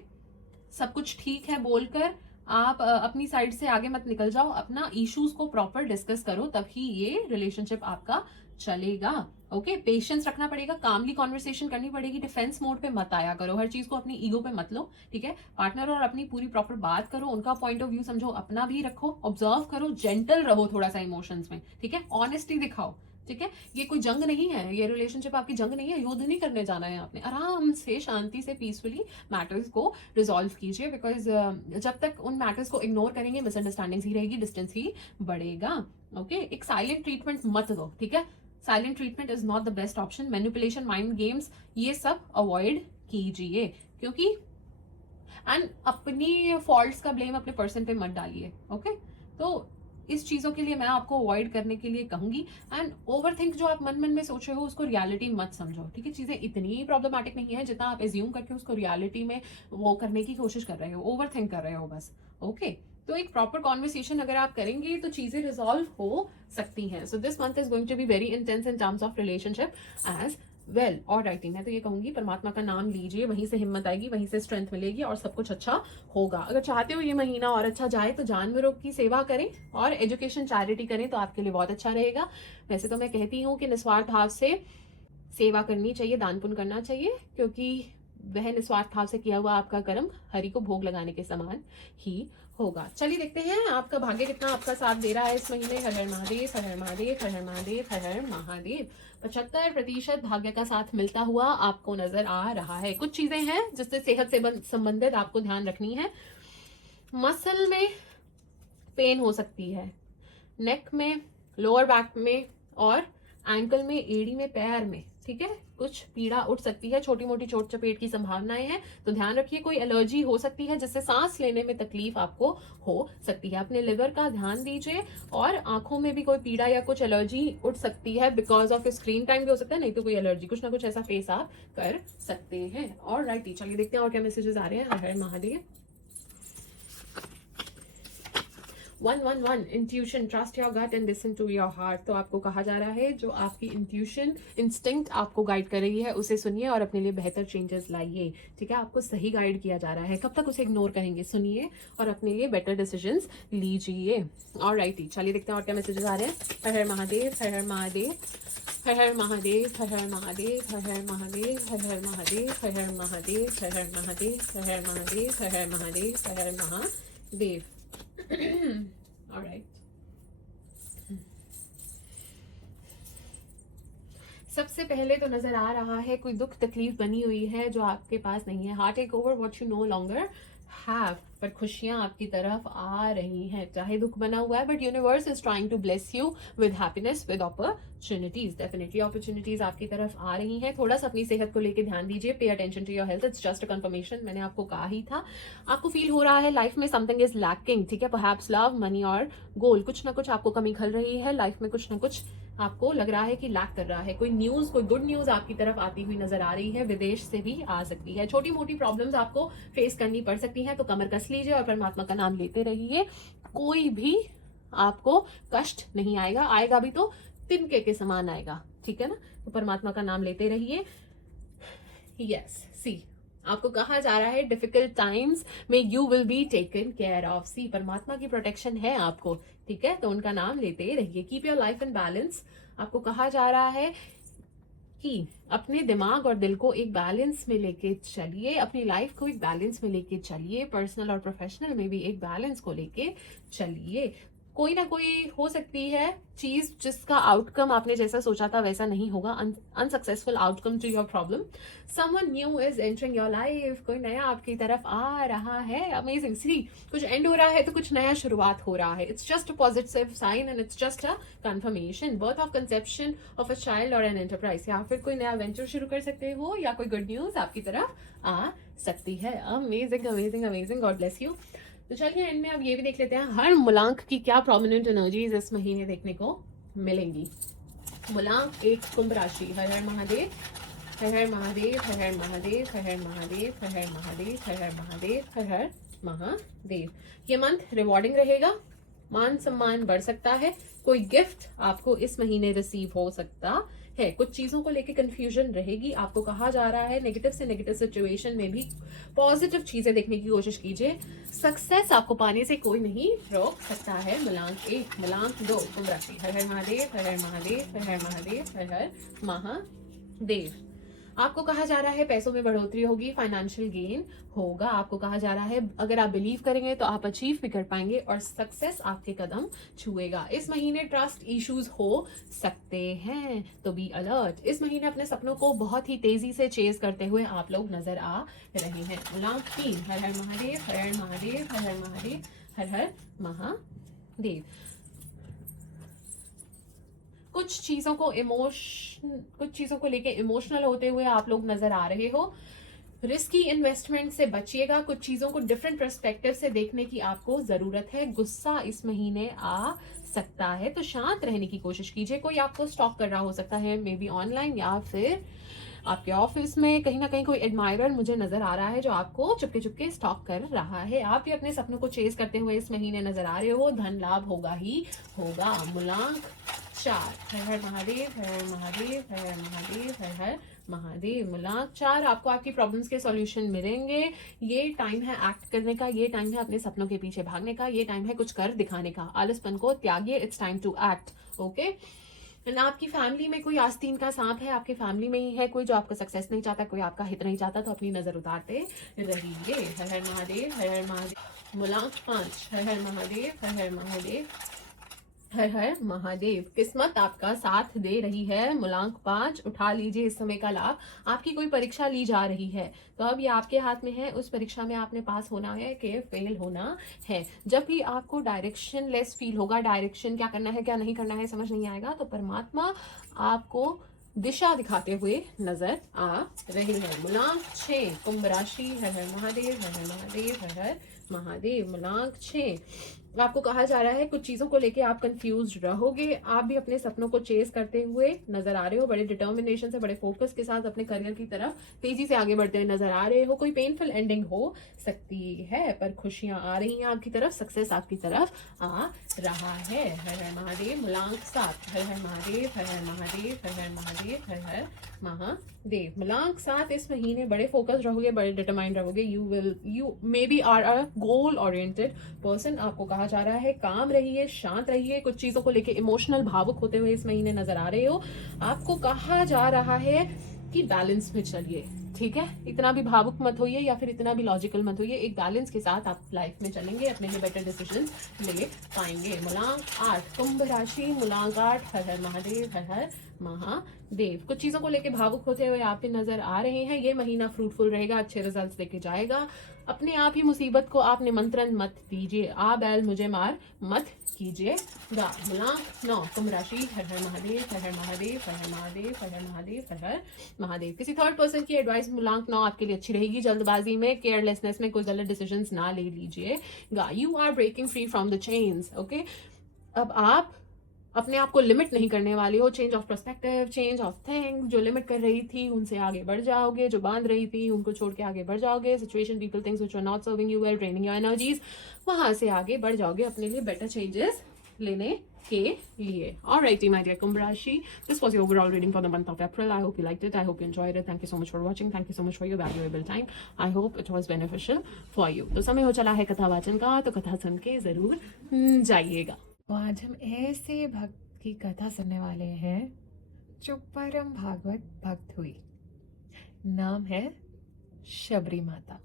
सब कुछ ठीक है बोलकर आप अपनी साइड से आगे मत निकल जाओ, अपना इश्यूज को प्रॉपर डिस्कस करो, तभी ये रिलेशनशिप आपका चलेगा. ओके, पेशेंस रखना पड़ेगा, कामली कॉन्वर्सेशन करनी पड़ेगी, डिफेंस मोड पे मत आया करो, हर चीज को अपनी ईगो पे मत लो. ठीक है, पार्टनर और अपनी पूरी प्रॉपर बात करो, उनका पॉइंट ऑफ व्यू समझो, अपना भी रखो, ऑब्जर्व करो, जेंटल रहो थोड़ा सा इमोशंस में. ठीक है, ऑनेस्टी दिखाओ. ठीक है, ये कोई जंग नहीं है, ये रिलेशनशिप आपकी जंग नहीं है, युद्ध नहीं करने जाना है आपने. आराम से शांति से पीसफुली मैटर्स को रिजॉल्व कीजिए, बिकॉज जब तक उन मैटर्स को इग्नोर करेंगे मिसअंडरस्टैंडिंग्स ही रहेगी, डिस्टेंस ही बढ़ेगा. ओके, एक साइलेंट ट्रीटमेंट मत दो. ठीक है, silent treatment is not the best option. Manipulation, mind games, ये सब अवॉइड कीजिए, क्योंकि एंड अपनी फॉल्ट्स का ब्लेम अपने पर्सन पे मत डालिए. ओके, तो इस चीजों के लिए मैं आपको अवॉइड करने के लिए कहूंगी. एंड ओवर थिंक, जो आप मन मन में सोच रहे हो उसको रियलिटी मत समझो. ठीक है, चीजें इतनी प्रॉब्लमैटिक नहीं है जितना आप एज्यूम करके उसको रियलिटी में वो करने की कोशिश कर रहे हो, ओवर थिंक कर रहे हो बस. ओके, तो एक प्रॉपर कॉन्वर्सेशन अगर आप करेंगे तो चीजें रिजॉल्व हो सकती हैं. So this month is going to be very intense in terms of relationship as well. और राइटिंग, मैं तो ये कहूंगी परमात्मा का नाम लीजिए, वहीं से हिम्मत आएगी, वहीं से स्ट्रेंथ मिलेगी और सब कुछ अच्छा होगा. अगर चाहते हो ये महीना और अच्छा जाए तो जानवरों की सेवा करें और एजुकेशन चैरिटी करें तो आपके लिए बहुत अच्छा रहेगा. वैसे तो मैं कहती हूँ कि निस्वार्थ भाव से सेवा करनी चाहिए, दान पुण्य करना चाहिए, क्योंकि वह निस्वार्थ भाव से किया हुआ आपका कर्म हरि को भोग लगाने के समान ही होगा. चलिए देखते हैं आपका भाग्य कितना आपका साथ दे रहा है इस महीने. हर हर महादेव, हर हर महादेव, हर हर महादेव, हर हर महादेव. 75% भाग्य का साथ मिलता हुआ आपको नजर आ रहा है. कुछ चीजें हैं जिससे सेहत से संबंधित आपको ध्यान रखनी है. मसल में पेन हो सकती है, नेक में, लोअर बैक में और एंकल में, एड़ी में, पैर में. ठीक है, कुछ पीड़ा उठ सकती है, छोटी मोटी चोट चपेट की संभावनाएं हैं, तो ध्यान रखिए. कोई एलर्जी हो सकती है जिससे सांस लेने में तकलीफ आपको हो सकती है. अपने लिवर का ध्यान दीजिए. और आंखों में भी कोई पीड़ा या कुछ एलर्जी उठ सकती है, बिकॉज ऑफ स्क्रीन टाइम भी हो सकता है, नहीं तो कोई एलर्जी, कुछ ना कुछ ऐसा फेस आप कर सकते हैं. और राइट, चलिए देखते हैं और क्या मैसेजेस आ रहे हैं. हर हर Mahadev. 111 intuition, trust your gut and listen to your heart. तो आपको कहा जा रहा है जो आपकी इंट्यूशन, इंस्टिंक्ट आपको गाइड कर रही है उसे सुनिए और अपने लिए बेहतर चेंजेस लाइए. ठीक है, आपको सही गाइड किया जा रहा है. कब तक उसे इग्नोर करेंगे, सुनिए और अपने लिए बेटर डिसीजंस लीजिए. और राइट, चलिए देखते हैं और क्या मैसेजेस आ रहे हैं. हर हर महादेव, हर हर महादेव, हर हर महादेव, हर हर महादेव, हर हर महादेव, हर हर महादेव, हर हर महादेव, हर हर महादेव, हर हर महादेव, हर हर महादेव, हर हर महादेव. All right. सबसे पहले तो नजर आ रहा है कोई दुख तकलीफ बनी हुई है जो आपके पास नहीं है. Heart take over what you no longer have, पर खुशियां आपकी तरफ आ रही हैं. चाहे दुख बना हुआ है, but universe is trying to bless you with happiness, with opportunities. Definitely opportunities आपकी तरफ आ रही हैं. थोड़ा सा अपनी सेहत को लेकर ध्यान दीजिए. Pay attention to your health. It's just a confirmation, मैंने आपको कहा ही था. आपको फील हो रहा है लाइफ में समथिंग इज लैकिंग. ठीक है, परहैप्स लव, मनी और गोल, कुछ ना कुछ आपको कमी खल रही है. लाइफ में कुछ ना कुछ आपको लग रहा है कि लैक कर रहा है. कोई न्यूज, कोई गुड न्यूज आपकी तरफ आती हुई नजर आ रही है. विदेश से भी आ सकती है. छोटी मोटी प्रॉब्लम्स आपको फेस करनी पड़ सकती हैं, तो कमर कस लीजिए और परमात्मा का नाम लेते रहिए. कोई भी आपको कष्ट नहीं आएगा, आएगा भी तो तिनके के समान आएगा. ठीक है ना, तो परमात्मा का नाम लेते रहिए. यस, सी आपको कहा जा रहा है डिफिकल्ट टाइम्स में you will be taken care of. सी परमात्मा की प्रोटेक्शन है आपको. ठीक है, तो उनका नाम लेते रहिए. Keep your life in balance. आपको कहा जा रहा है कि अपने दिमाग और दिल को एक बैलेंस में लेके चलिए, अपनी लाइफ को एक बैलेंस में लेके चलिए, पर्सनल और प्रोफेशनल में भी एक बैलेंस को लेके चलिए। कोई ना कोई हो सकती है चीज जिसका आउटकम आपने जैसा सोचा था वैसा नहीं होगा, unsuccessful outcome to your problem. Someone new is entering your life, कोई नया आपकी तरफ आ रहा है। अमेजिंग, सी कुछ एंड हो रहा है तो कुछ नया शुरुआत हो रहा है। It's just a positive sign and it's just a confirmation, birth of conception of a child और एन एंटरप्राइज। या फिर कोई नया वेंचर शुरू कर सकते हो या कोई गुड न्यूज आपकी तरफ आ सकती है। Amazing amazing amazing, God bless you. तो चलिए एंड में अब ये भी देख लेते हैं हर मूलांक की क्या प्रोमिनेंट एनर्जीज इस महीने देखने को मिलेंगी। मूलांक 1 कुंभ राशि। हर हर महादेव, हर हर महादेव, हर हर महादेव, हर हर महादेव, हर हर महादेव, हर हर महादेव, हर हर महादेव। ये मंथ रिवॉर्डिंग रहेगा, मान सम्मान बढ़ सकता है, कोई गिफ्ट आपको इस महीने रिसीव हो सकता है, कुछ चीजों को लेके कंफ्यूजन रहेगी। आपको कहा जा रहा है नेगेटिव से नेगेटिव सिचुएशन में भी पॉजिटिव चीजें देखने की कोशिश कीजिए। सक्सेस आपको पाने से कोई नहीं रोक सकता है। मूलांक 1, मूलांक 2 कुंभ राशि। हर हर महादेव, हर हर महादेव, हर हर महादेव, हर हर महादेव। आपको कहा जा रहा है पैसों में बढ़ोतरी होगी, फाइनेंशियल गेन होगा। आपको कहा जा रहा है अगर आप बिलीव करेंगे तो आप अचीव भी कर पाएंगे और सक्सेस आपके कदम छुएगा। इस महीने ट्रस्ट इश्यूज हो सकते हैं, तो बी अलर्ट। इस महीने अपने सपनों को बहुत ही तेजी से चेज करते हुए आप लोग नजर आ रहे हैं। मूलांक 3, हर हर महादेव, हर हर महादेव, हर हर महादेव, हर हर महादेव। कुछ चीजों को लेके इमोशनल होते हुए आप लोग नजर आ रहे हो। रिस्की इन्वेस्टमेंट से बचिएगा, कुछ चीजों को डिफरेंट पर्सपेक्टिव से देखने की आपको जरूरत है। गुस्सा इस महीने आ सकता है तो शांत रहने की कोशिश कीजिए। कोई आपको स्टॉक कर रहा हो सकता है, मे बी ऑनलाइन या फिर आपके ऑफिस में कहीं ना कहीं कोई एडमायरर मुझे नजर आ रहा है जो आपको चुपके चुपके स्टॉक कर रहा है। आप भी अपने सपनों को चेज करते हुए इस महीने नजर आ रहे हो, धन लाभ होगा ही होगा। मूलांक 4, हर हर महादेव, हर हर महादेव, हर हर महादेव, हर हर महादेव। मूलांक 4, आपको आपकी प्रॉब्लम्स के सॉल्यूशन मिलेंगे। ये टाइम है एक्ट करने का, ये टाइम है अपने सपनों के पीछे भागने का, ये टाइम है कुछ कर दिखाने का। आलसपन को त्यागिए, it's time to act. Okay, आपकी फैमिली में कोई आस्तीन का सांप है, आपकी फैमिली में ही है कोई जो आपका सक्सेस नहीं चाहता, कोई आपका हित नहीं चाहता, तो अपनी नजर उतारते रहिए। हर हर महादेव, हर हर महादेव। मूलांक 5, हर हर महादेव, हर हर महादेव, हर हर महादेव। किस्मत आपका साथ दे रही है। मूलांक 5, उठा लीजिए इस समय का लाभ। आपकी कोई परीक्षा ली जा रही है तो अब ये आपके हाथ में है, उस परीक्षा में आपने पास होना है कि फेल होना है। जब भी आपको डायरेक्शन लेस फील होगा, डायरेक्शन क्या करना है क्या नहीं करना है समझ नहीं आएगा, तो परमात्मा आपको दिशा दिखाते हुए नजर आ रही है। मूलांक 6, कुंभ राशि। हर हर महादेव, हर हर महादेव, हर हर महादेव। मूलांक 6, आपको कहा जा रहा है कुछ चीजों को लेके आप कंफ्यूज रहोगे। आप भी अपने सपनों को चेस करते हुए नजर आ रहे हो, बड़े डिटर्मिनेशन से, बड़े फोकस के साथ अपने करियर की तरफ तेजी से आगे बढ़ते हुए नजर आ रहे हो। कोई पेनफुल एंडिंग हो सकती है पर खुशियां आ रही हैं आपकी तरफ, सक्सेस आपकी तरफ आ रहा है। हर हर महादेव। मूलांक 7, हर हर महादेव, हर हर महादेव, हर हर महादेव, हर हर महादेव। मूलांक 7, इस महीने बड़े फोकस रहोगे, बड़े डिटरमाइंड रहोगे। You maybe are a goal oriented person. आपको कहा जा रहा है काम रहिए, शांत रहिए। कुछ चीजों को लेके इमोशनल भावुक होते हुए इस महीने नजर आ रहे हो। आपको कहा जा रहा है कि बैलेंस में चलिए, ठीक है, इतना भी भावुक मत होइए या फिर इतना भी लॉजिकल मत होइए। एक बैलेंस के साथ आप लाइफ में चलेंगे, अपने लिए बेटर डिसीजंस ले पाएंगे। मूलांक 8, कुंभ राशि। मूलांक 8, हर हर महादेव, हर हर महादेव। कुछ चीजों को लेके भावुक होते हुए आप भी नजर आ रहे हैं। ये महीना फ्रूटफुल रहेगा, अच्छे रिजल्ट्स लेके जाएगा। अपने आप ही मुसीबत को आप निमंत्रण मत दीजिए, आ बैल मुझे मार मत कीजिएगा। मूलांक 9, कुंभ राशि। हर हर महादेव, हर हर महादेव, हर हर महादेव, हर हर महादेव, हर हर महादेव। किसी थर्ड पर्सन की एडवाइस मूलांक 9 आपके लिए अच्छी रहेगी। जल्दबाजी में, केयरलेसनेस में कोई गलत डिसीजंस ना ले लीजिएगा। You are breaking free from the chains. Okay, अब आप अपने आप को लिमिट नहीं करने वाले हो। Change of perspective, change of thing, जो लिमिट कर रही थी उनसे आगे बढ़ जाओगे, जो बांध रही थी उनको छोड़ के आगे बढ़ जाओगे। Situation, people, things which are not serving you well, draining your energies, वहां से आगे बढ़ जाओगे अपने लिए बेटर चेंजेस लेने के लिए। Alrighty, my dear Kumbh Rashi, this was your overall reading for the month of April. I hope you liked it. I hope you enjoyed it. Thank you so much for watching. Thank you so much for your valuable time. I hope it was beneficial for you. तो समय हो चला है कथा वाचन का, तो कथा सुन के जरूर जाइएगा। तो आज हम ऐसे भक्त की कथा सुनने वाले हैं जो परम भागवत भक्त हुई। नाम है शबरी माता।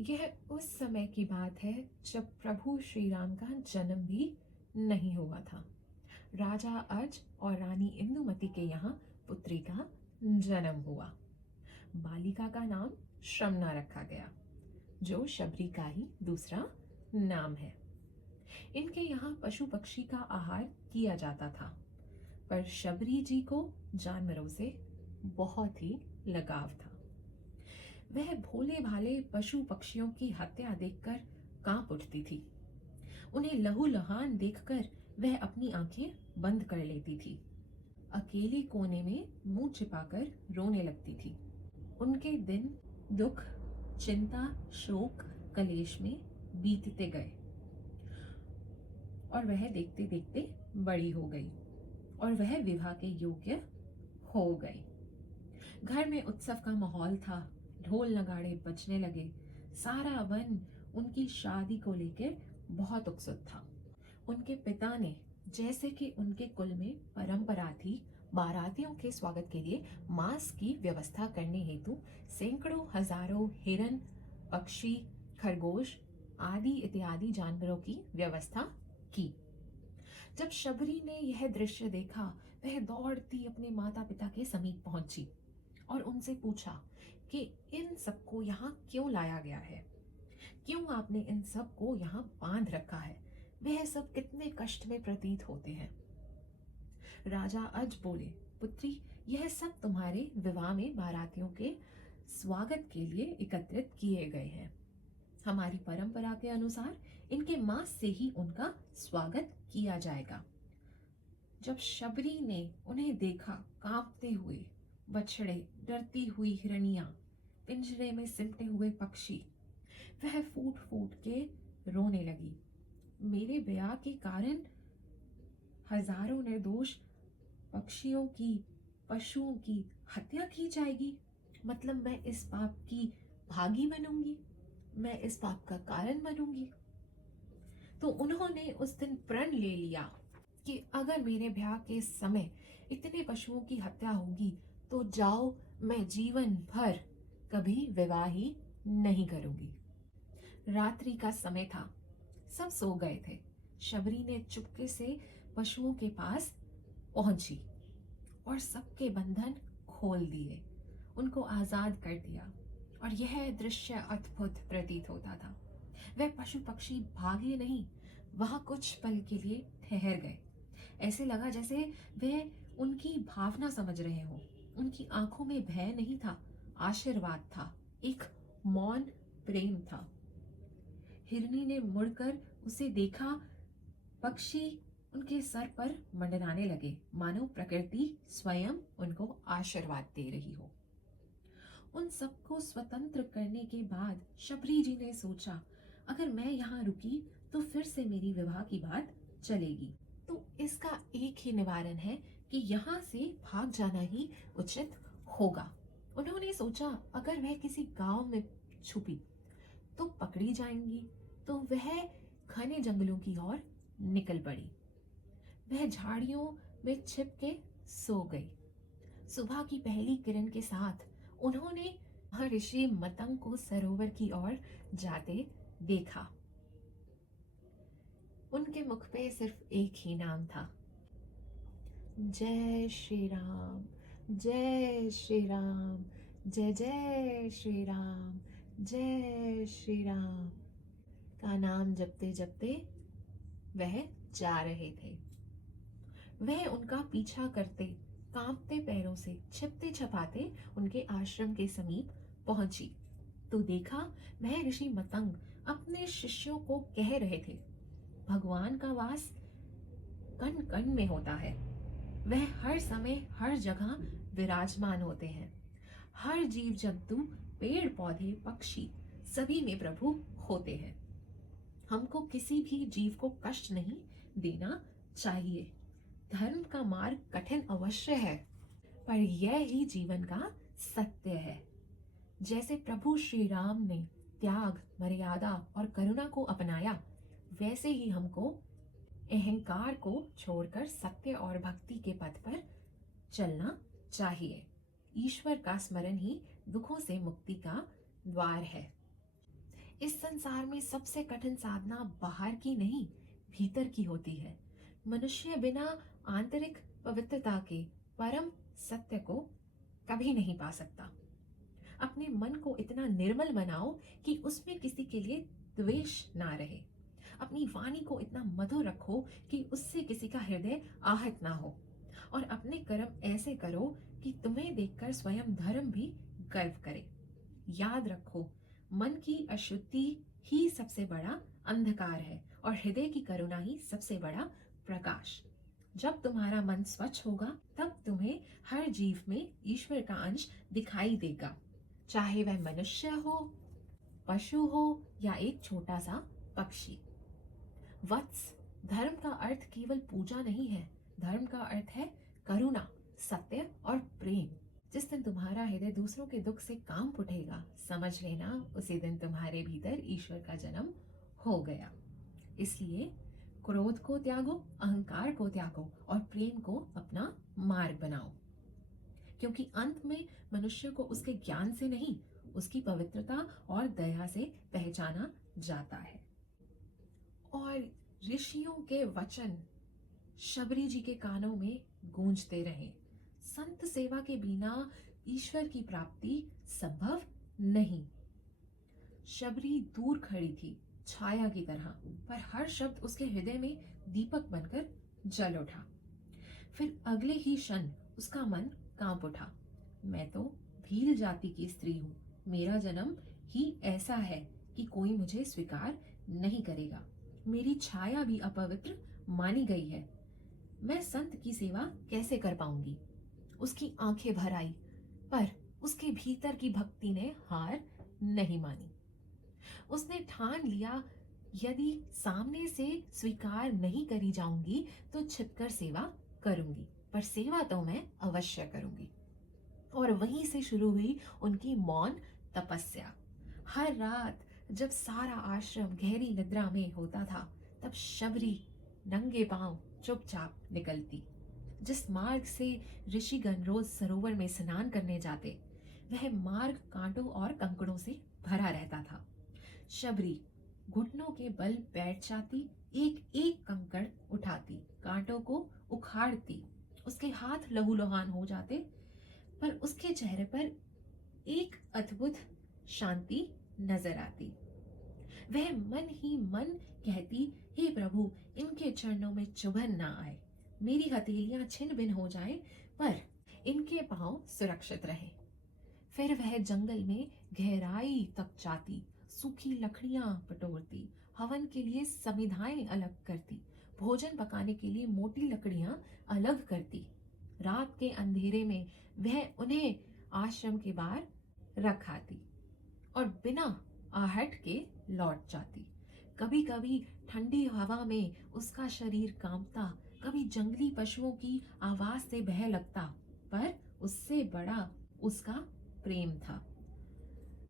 यह उस समय की बात है जब प्रभु श्री राम का जन्म भी नहीं हुआ था। राजा अज और रानी इंदुमती के यहाँ पुत्री का जन्म हुआ। बालिका का नाम श्रमना रखा गया, जो शबरी का ही दूसरा नाम है। इनके यहाँ पशु पक्षी का आहार किया जाता था, पर शबरी जी को जानवरों से बहुत ही लगाव था। वह भोले भाले पशु पक्षियों की हत्या देखकर कांप उठती थी। उन्हें लहूलुहान देखकर वह अपनी आंखें बंद कर लेती थी। अकेले कोने में मुंह छिपाकर रोने लगती थी। उनके दिन दुख, चिंता, शोक, कलेश में बीतते गए और वह देखते देखते बड़ी हो गई और वह विवाह के योग्य हो गई। घर में उत्सव का माहौल था। ढोल नगाड़े बजने लगे। सारा वन उनकी शादी को लेकर बहुत उत्सुक था। उनके पिता ने, जैसे कि उनके कुल में परंपरा थी, बारातियों के स्वागत के लिए मांस की व्यवस्था करने हेतु सैकड़ों हजारों हिरन, पक्षी, खरगोश आदि इत्यादि जानवरों की व्यवस्था की। जब शबरी ने यह दृश्य देखा, वह दौड़ती अपने माता पिता के समीप पहुंची और उनसे पूछा कि इन सबको यहाँ क्यों लाया गया है, क्यों आपने इन सबको यहाँ बांध रखा है, वह सब कितने कष्ट में प्रतीत होते हैं। राजा अज बोले, पुत्री, यह सब तुम्हारे विवाह में बारातियों के स्वागत के लिए एकत्रित किए गए हैं। हमारी परंपरा के अनुसार इनके मांस से ही उनका स्वागत किया जाएगा। जब शबरी ने उन्हें देखा, कांपते हुए बछड़े, डरती हुई हिरनियां, पिंजरे में सिमटे हुए पक्षी, वह फूट फूट के रोने लगी। मेरे ब्याह के कारण हजारों निर्दोष पक्षियों की, पशुओं की हत्या की जाएगी। मतलब मैं इस पाप की भागी बनूंगी, मैं इस पाप का कारण बनूंगी। तो उन्होंने उस दिन प्रण ले लिया कि अगर मेरे ब्याह के समय इतने पशुओं की हत्या होगी तो जाओ, मैं जीवन भर कभी विवाह ही नहीं करूंगी। रात्रि का समय था, सब सो गए थे। शबरी ने चुपके से पशुओं के पास पहुंची और सबके बंधन खोल दिए, उनको आजाद कर दिया। और यह दृश्य अद्भुत प्रतीत होता था। वह पशु पक्षी भागे नहीं, वहां कुछ पल के लिए ठहर गए। ऐसे लगा जैसे वे उनकी भावना समझ रहे हो। उनकी आंखों में भय नहीं था, आशीर्वाद था, एक मौन प्रेम था। हिरनी ने मुड़कर उसे देखा। पक्षी उनके सर पर मंडराने लगे, मानो प्रकृति स्वयं उनको आशीर्वाद दे रही हो। उन सबको स्वतंत्र करने के बाद शबरी जी ने सोचा, अगर मैं यहाँ रुकी तो फिर से मेरी विवाह की बात चलेगी। तो इसका एक ही निवारण है कि यहाँ से भाग जाना ही उचित होगा। उन्होंने सोचा, अगर वह किसी गांव में छुपी तो पकड़ी जाएंगी, तो वह घने जंगलों की ओर निकल पड़ी। वह झाड़ियों में छिप के सो गई। सुबह की पहली किरण के साथ उन्होंने ऋषि मतंग को सरोवर की ओर जाते देखा। उनके मुख पे सिर्फ एक ही नाम था, जय श्री राम, जय श्री राम, जय जय श्री राम, जय श्री राम का नाम जपते जपते वह जा रहे थे। वह उनका पीछा करते, कांपते पैरों से छिपते छपाते उनके आश्रम के समीप पहुंची तो देखा, वह ऋषि मतंग अपने शिष्यों को कह रहे थे, भगवान का वास कण कण में होता है। वह हर समय हर जगह विराजमान होते हैं। हर जीव जंतु, पेड़ पौधे, पक्षी सभी में प्रभु होते हैं। हमको किसी भी जीव को कष्ट नहीं देना चाहिए। धर्म का मार्ग कठिन अवश्य है, पर यह ही जीवन का सत्य है। जैसे प्रभु श्री राम ने त्याग, मर्यादा और करुणा को अपनाया, वैसे ही हमको अहंकार को छोड़कर सत्य और भक्ति के पथ पर चलना चाहिए। ईश्वर का स्मरण ही दुखों से मुक्ति का द्वार है। इस संसार में सबसे कठिन साधना बाहर की नहीं, भीतर की होती है। मनुष्य बिना आंतरिक पवित्रता के परम सत्य को कभी नहीं पा सकता। अपने मन को इतना निर्मल बनाओ कि उसमें किसी के लिए द्वेष ना रहे। अपनी वाणी को इतना मधुर रखो कि उससे किसी का हृदय आहत ना हो। और अपने कर्म ऐसे करो कि तुम्हें देखकर स्वयं धर्म भी गर्व करे। याद रखो, मन की अशुद्धि ही सबसे बड़ा अंधकार है और हृदय की करुणा ही सबसे बड़ा प्रकाश। जब तुम्हारा मन स्वच्छ होगा, तब तुम्हें हर जीव में ईश्वर का अंश दिखाई देगा, चाहे वह मनुष्य हो, पशु हो या एक छोटा सा पक्षी। वत्स, धर्म का अर्थ केवल पूजा नहीं है। धर्म का अर्थ है करुणा, सत्य और प्रेम। जिस दिन तुम्हारा हृदय दूसरों के दुख से कांप उठेगा, समझ लेना उसी दिन तुम्हारे भीतर ईश्वर का जन्म हो गया। इसलिए क्रोध को त्यागो, अहंकार को त्यागो और प्रेम को अपना मार्ग बनाओ, क्योंकि अंत में मनुष्य को उसके ज्ञान से नहीं, उसकी पवित्रता और दया से पहचाना जाता है। और ऋषियों के वचन शबरी जी के कानों में गूंजते रहे। संत सेवा के बिना ईश्वर की प्राप्ति संभव नहीं। शबरी दूर खड़ी थी, छाया की तरह, पर हर शब्द उसके हृदय में दीपक बनकर जल उठा। फिर अगले ही क्षण उसका मन कांप उठा। मैं तो भील जाति की स्त्री हूँ। मेरा जन्म ही ऐसा है कि कोई मुझे स्वीकार नहीं करेगा। मेरी छाया भी अपवित्र मानी गई है। मैं संत की सेवा कैसे कर पाऊंगी? उसकी आंखें भर आई, पर उसके भीतर की भक्ति ने हार नहीं मानी। उसने ठान लिया, यदि सामने से स्वीकार नहीं करी जाऊंगी तो छिपकर सेवा करूंगी, पर सेवा तो मैं अवश्य करूंगी। और वहीं से शुरू हुई उनकी मौन तपस्या। हर रात जब सारा आश्रम गहरी निद्रा में होता था, तब शबरी नंगे पांव चुपचाप निकलती। जिस मार्ग से ऋषिगण रोज सरोवर में स्नान करने जाते, वह मार्ग कांटों और कंकड़ों से भरा रहता था। शबरी घुटनों के बल बैठ जाती, एक एक कंकड़ उठाती, कांटों को उखाड़ती। उसके हाथ लहूलुहान हो जाते, पर उसके चेहरे पर एक अद्भुत शांति नजर आती। वह मन ही मन कहती, हे प्रभु, इनके चरणों में चुभन ना आए। मेरी हथेलियां छिन्न भिन्न हो जाएं, पर इनके पांव सुरक्षित रहे। फिर वह जंगल में गहराई तक जाती, सूखी लकड़ियां बटोरती, हवन के लिए समिधाएं अलग करती, भोजन पकाने के लिए मोटी लकड़ियां अलग करती। रात के अंधेरे में वह उन्हें आश्रम के बाहर रख आती और बिना आहट के लौट जाती। कभी कभी ठंडी हवा में उसका शरीर कांपता, कभी जंगली पशुओं की आवाज से बह लगता, पर उससे बड़ा उसका प्रेम था।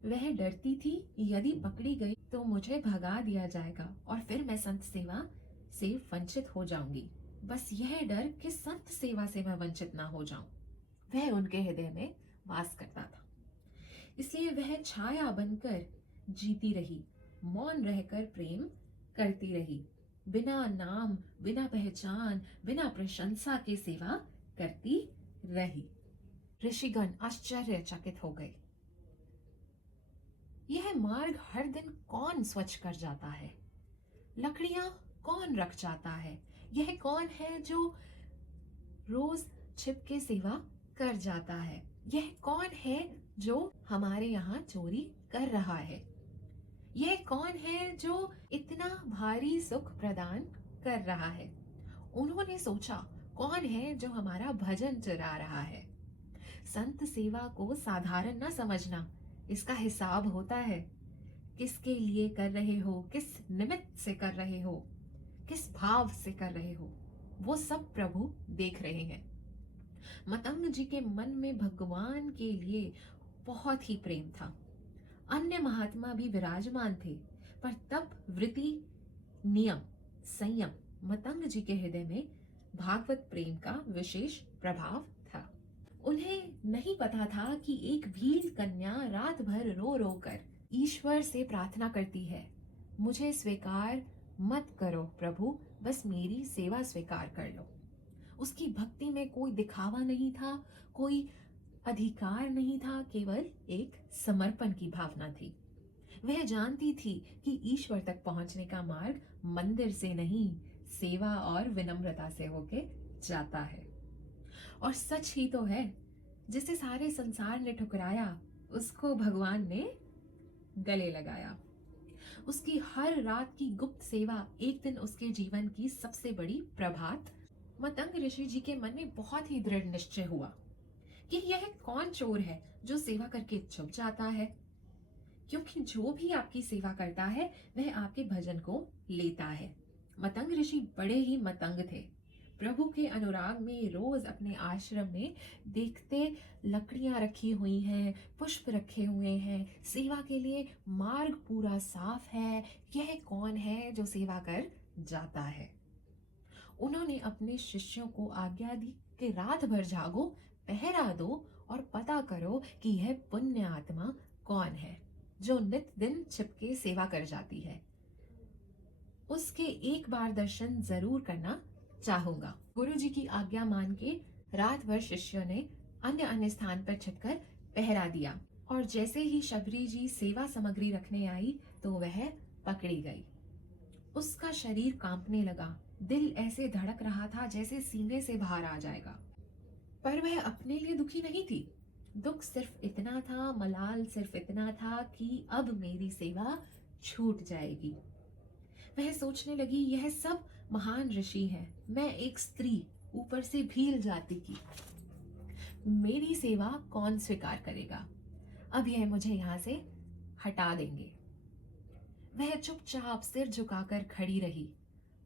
वह डरती थी, यदि पकड़ी गई तो मुझे भगा दिया जाएगा और फिर मैं संत सेवा से वंचित हो जाऊंगी। बस यह डर कि संत सेवा से मैं वंचित ना हो जाऊं, वह उनके हृदय में वास करता था। इसलिए वह छाया बनकर जीती रही, मौन रहकर प्रेम करती रही, बिना नाम, बिना पहचान, बिना प्रशंसा के सेवा करती रही। ऋषिगण आश्चर्यचकित हो गए। यह मार्ग हर दिन कौन स्वच्छ कर जाता है? लकड़ियां कौन रख जाता है? यह कौन है जो रोज छिप के सेवा कर जाता है? यह कौन है जो हमारे यहाँ चोरी कर रहा है? यह कौन है जो इतना भारी सुख प्रदान कर रहा है? उन्होंने सोचा, कौन है जो हमारा भजन चुरा रहा है? संत सेवा को साधारण न समझना, इसका हिसाब होता है। किसके लिए कर रहे हो, किस निमित्त से कर रहे हो, किस भाव से कर रहे हो, वो सब प्रभु देख रहे हैं। मतंग जी के मन में भगवान के लिए बहुत ही प्रेम था। अन्य महात्मा भी विराजमान थे, पर तप, वृत्ति, नियम, संयम, मतंग जी के हृदय में भागवत प्रेम का विशेष प्रभाव था। उन्हें नहीं पता था कि एक भील कन्या रात भर रो रो कर ईश्वर से प्रार्थना करती है, मुझे स्वीकार मत करो प्रभु, बस मेरी सेवा स्वीकार कर लो। उसकी भक्ति में कोई दिखावा नहीं था, कोई अधिकार नहीं था, केवल एक समर्पण की भावना थी। वह जानती थी कि ईश्वर तक पहुंचने का मार्ग मंदिर से नहीं, सेवा और विनम्रता से होके जाता है। और सच ही तो है, जिसे सारे संसार ने ठुकराया, उसको भगवान ने गले लगाया। उसकी हर रात की गुप्त सेवा एक दिन उसके जीवन की सबसे बड़ी प्रभात। मतंग ऋषि जी के मन में बहुत ही दृढ़ निश्चय हुआ कि यह कौन चोर है जो सेवा करके छुप जाता है, क्योंकि जो भी आपकी सेवा करता है वह आपके भजन को लेता है। मतंग ऋषि बड़े ही मतंग थे। प्रभु के अनुराग में रोज अपने आश्रम में देखते लकड़ियां रखी हुई हैं, पुष्प रखे हुए हैं, सेवा के लिए मार्ग पूरा साफ है। यह कौन है जो सेवा कर जाता है? उन्होंने अपने शिष्यों को आज्ञा दी कि रात भर जागो, पहरा दो और पता करो कि यह पुण्य आत्मा कौन है जो नित दिन छिपके सेवा कर जाती है। उसके एक बार दर्शन जरूर करना चाहूंगा। गुरु जी की आज्ञा मान के रात भर शिष्यों ने अन्य अन्य स्थान पर छिपकर पहरा दिया, और जैसे ही शबरी जी सेवा सामग्री रखने आई तो वह पकड़ी गई। उसका शरीर कांपने लगा, दिल ऐसे धड़क रहा था जैसे सीने से बाहर आ जाएगा। पर वह अपने लिए दुखी नहीं थी। दुख सिर्फ इतना था, मलाल सिर्फ इतना था कि अब मेरी सेवा छूट जाएगी। वह सोचने लगी, यह सब महान ऋषि हैं, मैं एक स्त्री, ऊपर से भील जाति की, मेरी सेवा कौन स्वीकार करेगा? अब यह मुझे यहाँ से हटा देंगे। वह चुपचाप सिर झुकाकर खड़ी रही।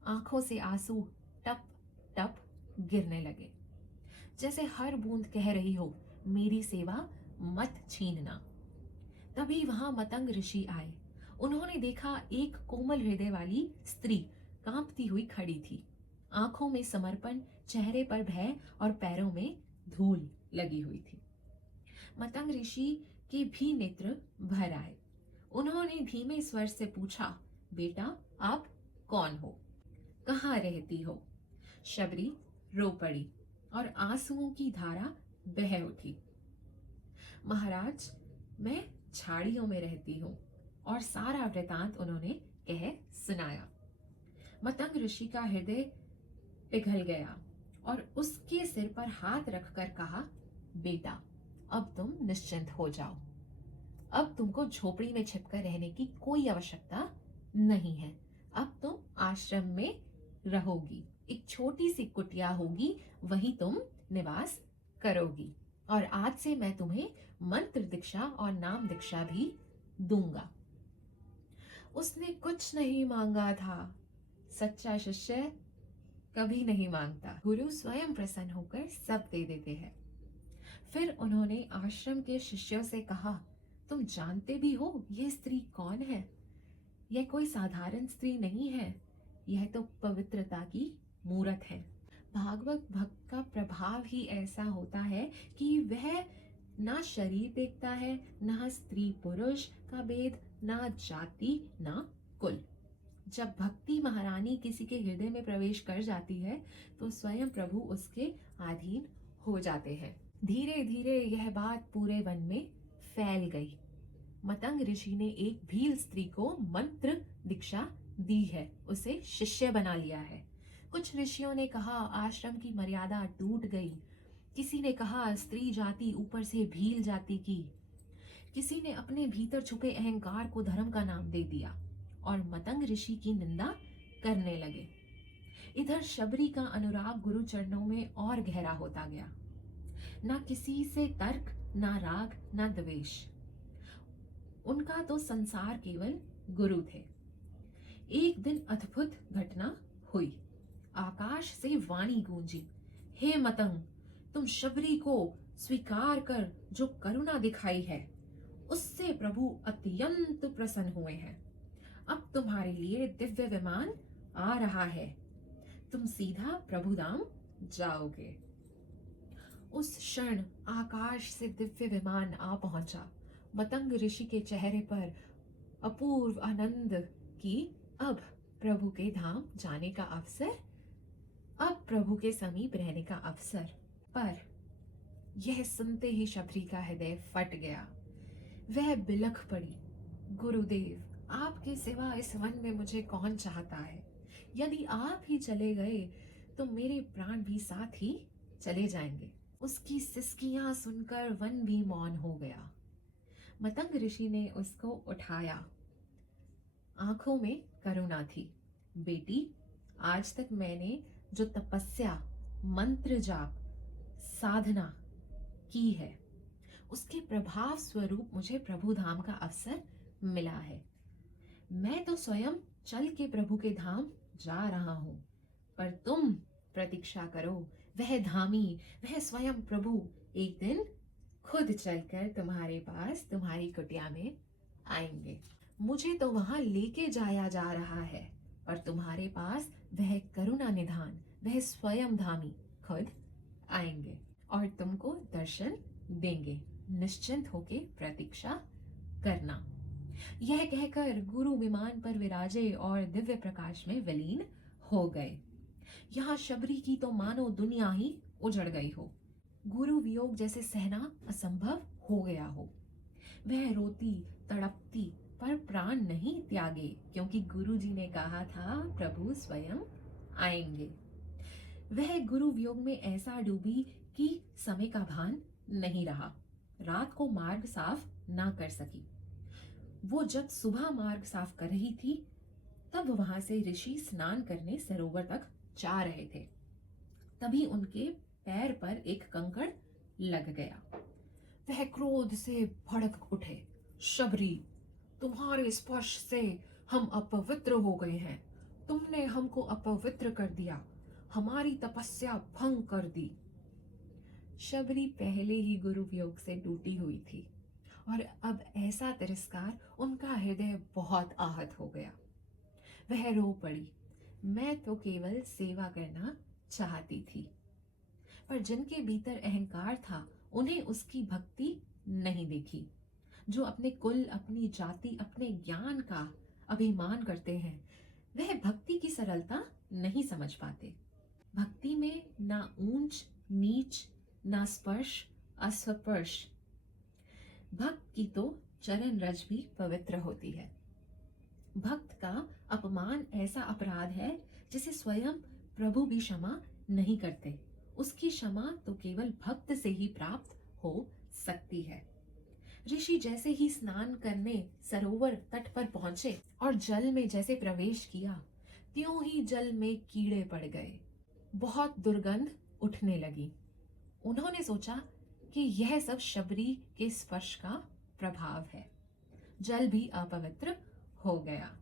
आंखों से आंसू टप टप गिरने लगे, जैसे हर बूंद कह रही हो, मेरी सेवा मत छीनना। तभी वहां मतंग ऋषि आए। उन्होंने देखा एक कोमल हृदय वाली स्त्री कांपती हुई खड़ी थी। आंखों में समर्पण, चेहरे पर भय और पैरों में धूल लगी हुई थी। मतंग ऋषि के भी नेत्र भर आए। उन्होंने धीमे स्वर से पूछा, बेटा आप कौन हो? कहाँ रहती हो? शबरी रो पड़ी और आंसुओं की धारा बह उठी। महाराज, मैं झाड़ियों में रहती हूँ। और सारा वृतांत उन्होंने कह सुनाया। मतंग ऋषि का हृदय पिघल गया और उसके सिर पर हाथ रखकर कहा, बेटा अब तुम निश्चिंत हो जाओ। अब तुमको झोपड़ी में छिपकर रहने की कोई आवश्यकता नहीं है। अब तुम आश्रम में रहोगी, एक छोटी सी कुटिया होगी, वहीं तुम निवास करोगी। और आज से मैं तुम्हें मंत्र दीक्षा और नाम दीक्षा भी दूंगा। उसने कुछ नहीं मांगा था। सच्चा शिष्य कभी नहीं मांगता। गुरु स्वयं प्रसन्न होकर सब दे देते हैं। फिर उन्होंने आश्रम के शिष्यों से कहा, तुम जानते भी हो यह स्त्री कौन है? यह कोई साधारण स्त्री नहीं है, यह तो पवित्रता की मूरत है। भागवत भक्त का प्रभाव ही ऐसा होता है कि वह ना शरीर देखता है, ना स्त्री पुरुष का भेद, ना जाति, ना कुल। जब भक्ति महारानी किसी के हृदय में प्रवेश कर जाती है तो स्वयं प्रभु उसके अधीन हो जाते हैं। धीरे धीरे यह बात पूरे वन में फैल गई। मतंग ऋषि ने एक भील स्त्री को मंत्र दीक्षा दी है, उसे शिष्य बना लिया है। कुछ ऋषियों ने कहा आश्रम की मर्यादा टूट गई। किसी ने कहा स्त्री जाति ऊपर से भील जाति की। किसी ने अपने भीतर छुपे अहंकार को धर्म का नाम दे दिया और मतंग ऋषि की निंदा करने लगे। इधर शबरी का अनुराग गुरु चरणों में और गहरा होता गया। ना किसी से तर्क, ना राग, ना द्वेष। उनका तो संसार केवल गुरु थे। एक दिन अद्भुत घटना हुई। आकाश से वाणी गूंजी, हे मतंग, तुम शबरी को स्वीकार कर जो करुणा दिखाई है उससे प्रभु अत्यंत प्रसन्न हुए हैं। अब तुम्हारे लिए दिव्य विमान आ रहा है, तुम सीधा प्रभु धाम जाओगे। उस क्षण आकाश से दिव्य विमान आ पहुंचा। मतंग ऋषि के चेहरे पर अपूर्व आनंद की अब प्रभु के धाम जाने का अवसर, अब प्रभु के समीप रहने का अवसर। पर यह सुनते ही शबरी का हृदय फट गया। वह बिलख पड़ी, गुरुदेव, आपके सिवा इस वन में मुझे कौन चाहता है? यदि आप ही चले गए तो मेरे प्राण भी साथ ही चले जाएंगे। उसकी सिसकियां सुनकर वन भी मौन हो गया। मतंग ऋषि ने उसको उठाया। आंखों में करुणा थी। बेटी, आज तक मैंने जो तपस्या, मंत्र जाप, साधना की है, उसके प्रभाव स्वरूप मुझे प्रभु धाम का अवसर मिला है। मैं तो स्वयं चल के प्रभु के धाम जा रहा हूं, पर तुम प्रतीक्षा करो। वह धामी, वह स्वयं प्रभु एक दिन खुद चलकर तुम्हारे पास, तुम्हारी कुटिया में आएंगे। मुझे तो वहां लेके जाया जा रहा है, पर तुम्हारे पास वह करुणा निधान, वह स्वयं धामी खुद आएंगे और तुमको दर्शन देंगे। निश्चिंत होके प्रतीक्षा करना। यह कहकर गुरु विमान पर विराजे और दिव्य प्रकाश में विलीन हो गए। यहाँ शबरी की तो मानो दुनिया ही उजड़ गई हो। गुरु वियोग जैसे सहना असंभव हो गया हो। वह रोती तड़पती पर प्राण नहीं त्यागे, क्योंकि गुरु जी ने कहा था प्रभु स्वयं आएंगे। वह गुरु वियोग में ऐसा डूबी कि समय का भान नहीं रहा। रात को मार्ग साफ ना कर सकी। वो जब सुबह मार्ग साफ कर रही थी, तब वहां से ऋषि स्नान करने सरोवर तक जा रहे थे। तभी उनके पैर पर एक कंकड़ लग गया। वह क्रोध से भड़क उठे। शबरी, तुम्हारे स्पर्श से हम अपवित्र हो गए हैं। तुमने हमको अपवित्र कर दिया, हमारी तपस्या भंग कर दी। शबरी पहले ही गुरु वियोग से टूटी हुई थी और अब ऐसा तिरस्कार, उनका हृदय बहुत आहत हो गया। वह रो पड़ी। मैं तो केवल सेवा करना चाहती थी। पर जिनके भीतर अहंकार था, उन्हें उसकी भक्ति नहीं देखी। जो अपने कुल, अपनी जाति, अपने ज्ञान का अभिमान करते हैं, वह भक्ति की सरलता नहीं समझ पाते। भक्ति में ना ऊंच नीच, ना स्पर्श अस्पर्श। भक्त की तो चरण रज भी पवित्र होती है। भक्त का अपमान ऐसा अपराध है जिसे स्वयं प्रभु भी क्षमा नहीं करते। उसकी क्षमा तो केवल भक्त से ही प्राप्त हो सकती है। ऋषि जैसे ही स्नान करने सरोवर तट पर पहुंचे और जल में जैसे प्रवेश किया, त्यों ही जल में कीड़े पड़ गए। बहुत दुर्गंध उठने लगी। उन्होंने सोचा कि यह सब शबरी के स्पर्श का प्रभाव है। जल भी अपवित्र हो गया।